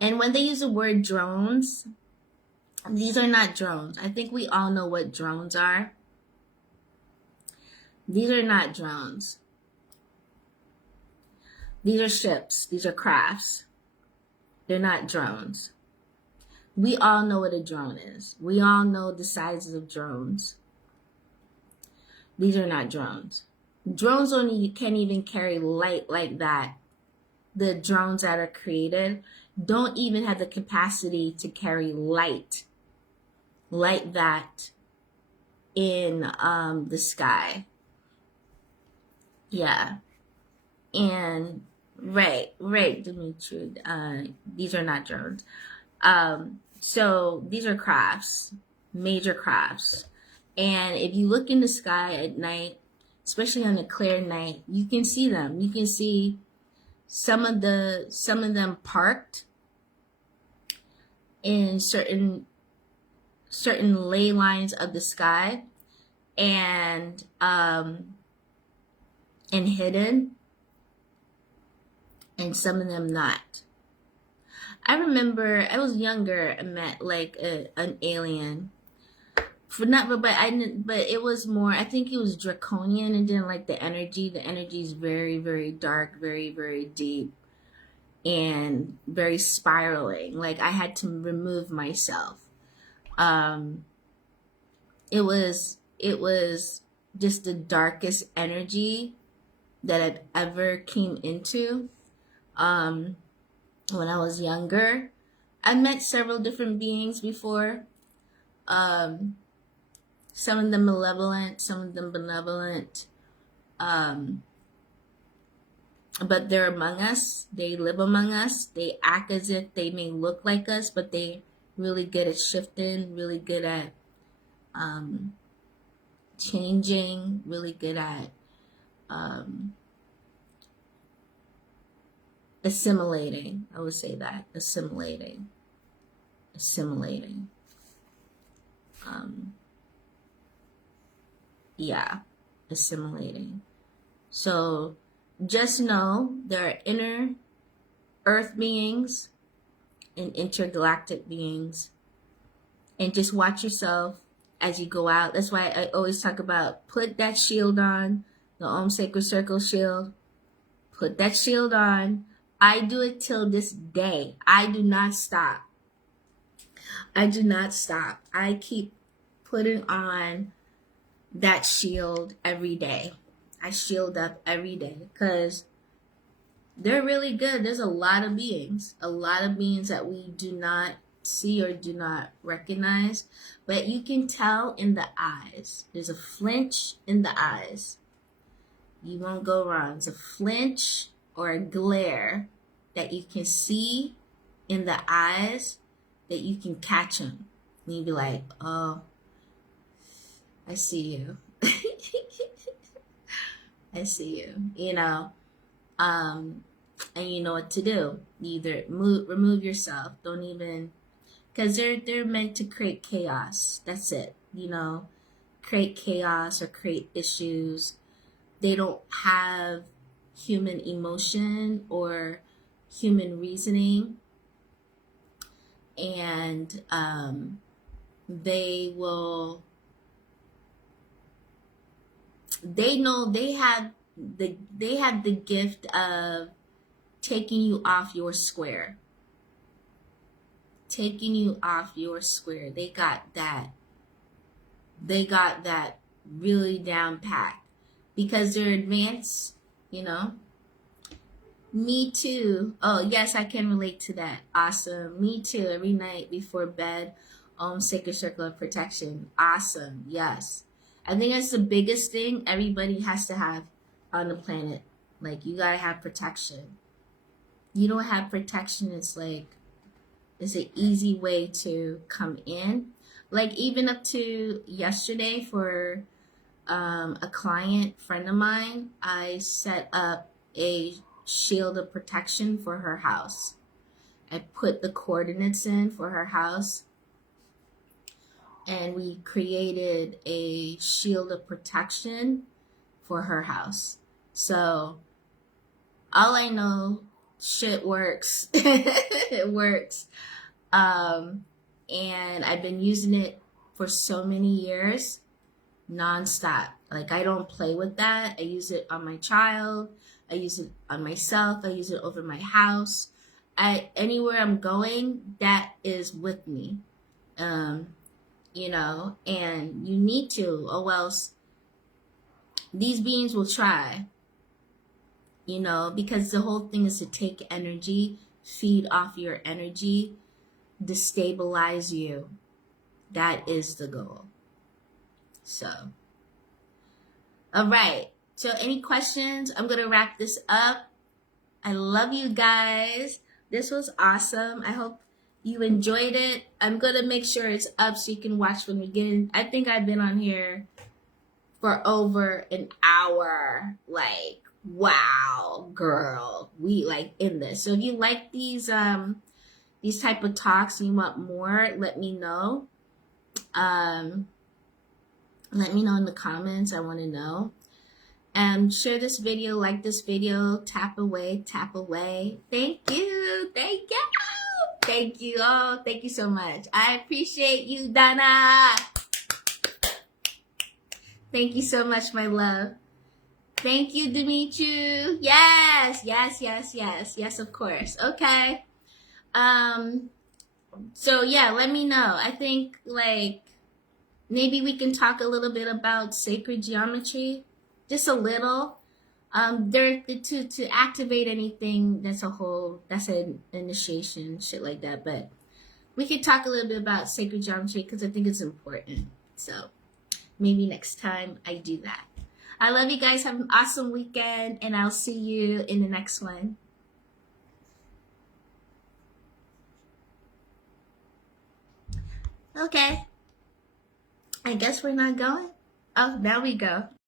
And when they use the word drones, these are not drones. I think we all know what drones are. These are not drones. These are ships. These are crafts. They're not drones. We all know what a drone is. We all know the sizes of drones. These are not drones. Drones can't even carry light like that. The drones that are created don't even have the capacity to carry light like that in the sky. Yeah. And right, Dimitri. These are not drones. So these are crafts, major crafts. And if you look in the sky at night, especially on a clear night, you can see them. You can see some of them parked in certain ley lines of the sky, and hidden, and some of them not. I remember I was younger. I met like an alien. But it was more, I think it was draconian and didn't like the energy. The energy is very, very dark, very, very deep, and very spiraling. Like I had to remove myself. It was just the darkest energy that I've ever came into. When I was younger, I met several different beings before. Some of them malevolent, some of them benevolent. But they're among us. They live among us. They act as if they may look like us, but they really good at shifting, really good at changing, really good at assimilating. I would say that. Assimilating. Yeah, assimilating. So just know there are inner earth beings and intergalactic beings, and just watch yourself as you go out. That's why I always talk about put that shield on, the Om Sacred Circle shield. Put that shield on. I do it till this day. I do not stop. I keep putting on that shield every day. I shield up every day because they're really good. There's a lot of beings that we do not see or do not recognize, but you can tell in the eyes. There's a flinch in the eyes. You won't go wrong. It's a flinch or a glare that you can see in the eyes, that you can catch them. And you'd be like, oh, I see you. I see you, and you know what to do. You either remove yourself. Don't even, because they're meant to create chaos. That's it. Create chaos or create issues. They don't have human emotion or human reasoning, and they will. They know they have the gift of taking you off your square. Taking you off your square. They got that really down pat because they're advanced, Me too. Oh, yes, I can relate to that. Awesome. Me too. Every night before bed, Sacred Circle of Protection. Awesome. Yes. I think that's the biggest thing everybody has to have on the planet. Like, you gotta have protection. You don't have protection, it's an easy way to come in. Like, even up to yesterday for a client friend of mine, I set up a shield of protection for her house. I put the coordinates in for her house, and we created a shield of protection for her house. So all I know, shit works. It works. And I've been using it for so many years, nonstop. Like, I don't play with that. I use it on my child. I use it on myself. I use it over my house. Anywhere I'm going, that is with me. You know, and you need to, or else these beings will try, you know, because the whole thing is to take energy, feed off your energy, destabilize you. That is the goal. So, all right. So any questions? I'm going to wrap this up. I love you guys. This was awesome. I hope you enjoyed it. I'm going to make sure it's up so you can watch when we get in. I think I've been on here for over an hour. Like, wow, girl. We like in this. So if you like these type of talks and you want more, let me know. Let me know in the comments. I want to know. Share this video, like this video, tap away, tap away. Thank you. Thank you. Thank you. Oh, thank you so much. I appreciate you, Donna. Thank you so much, my love. Thank you, Dimitri. Yes, yes, yes, yes. Yes, of course. Okay. So yeah, let me know. I think like maybe we can talk a little bit about sacred geometry, just a little. To activate anything that's an initiation, shit like that. But we could talk a little bit about sacred geometry because I think it's important. So maybe next time I do that. I love you guys. Have an awesome weekend, and I'll see you in the next one. Okay. I guess we're not going. Oh, now we go.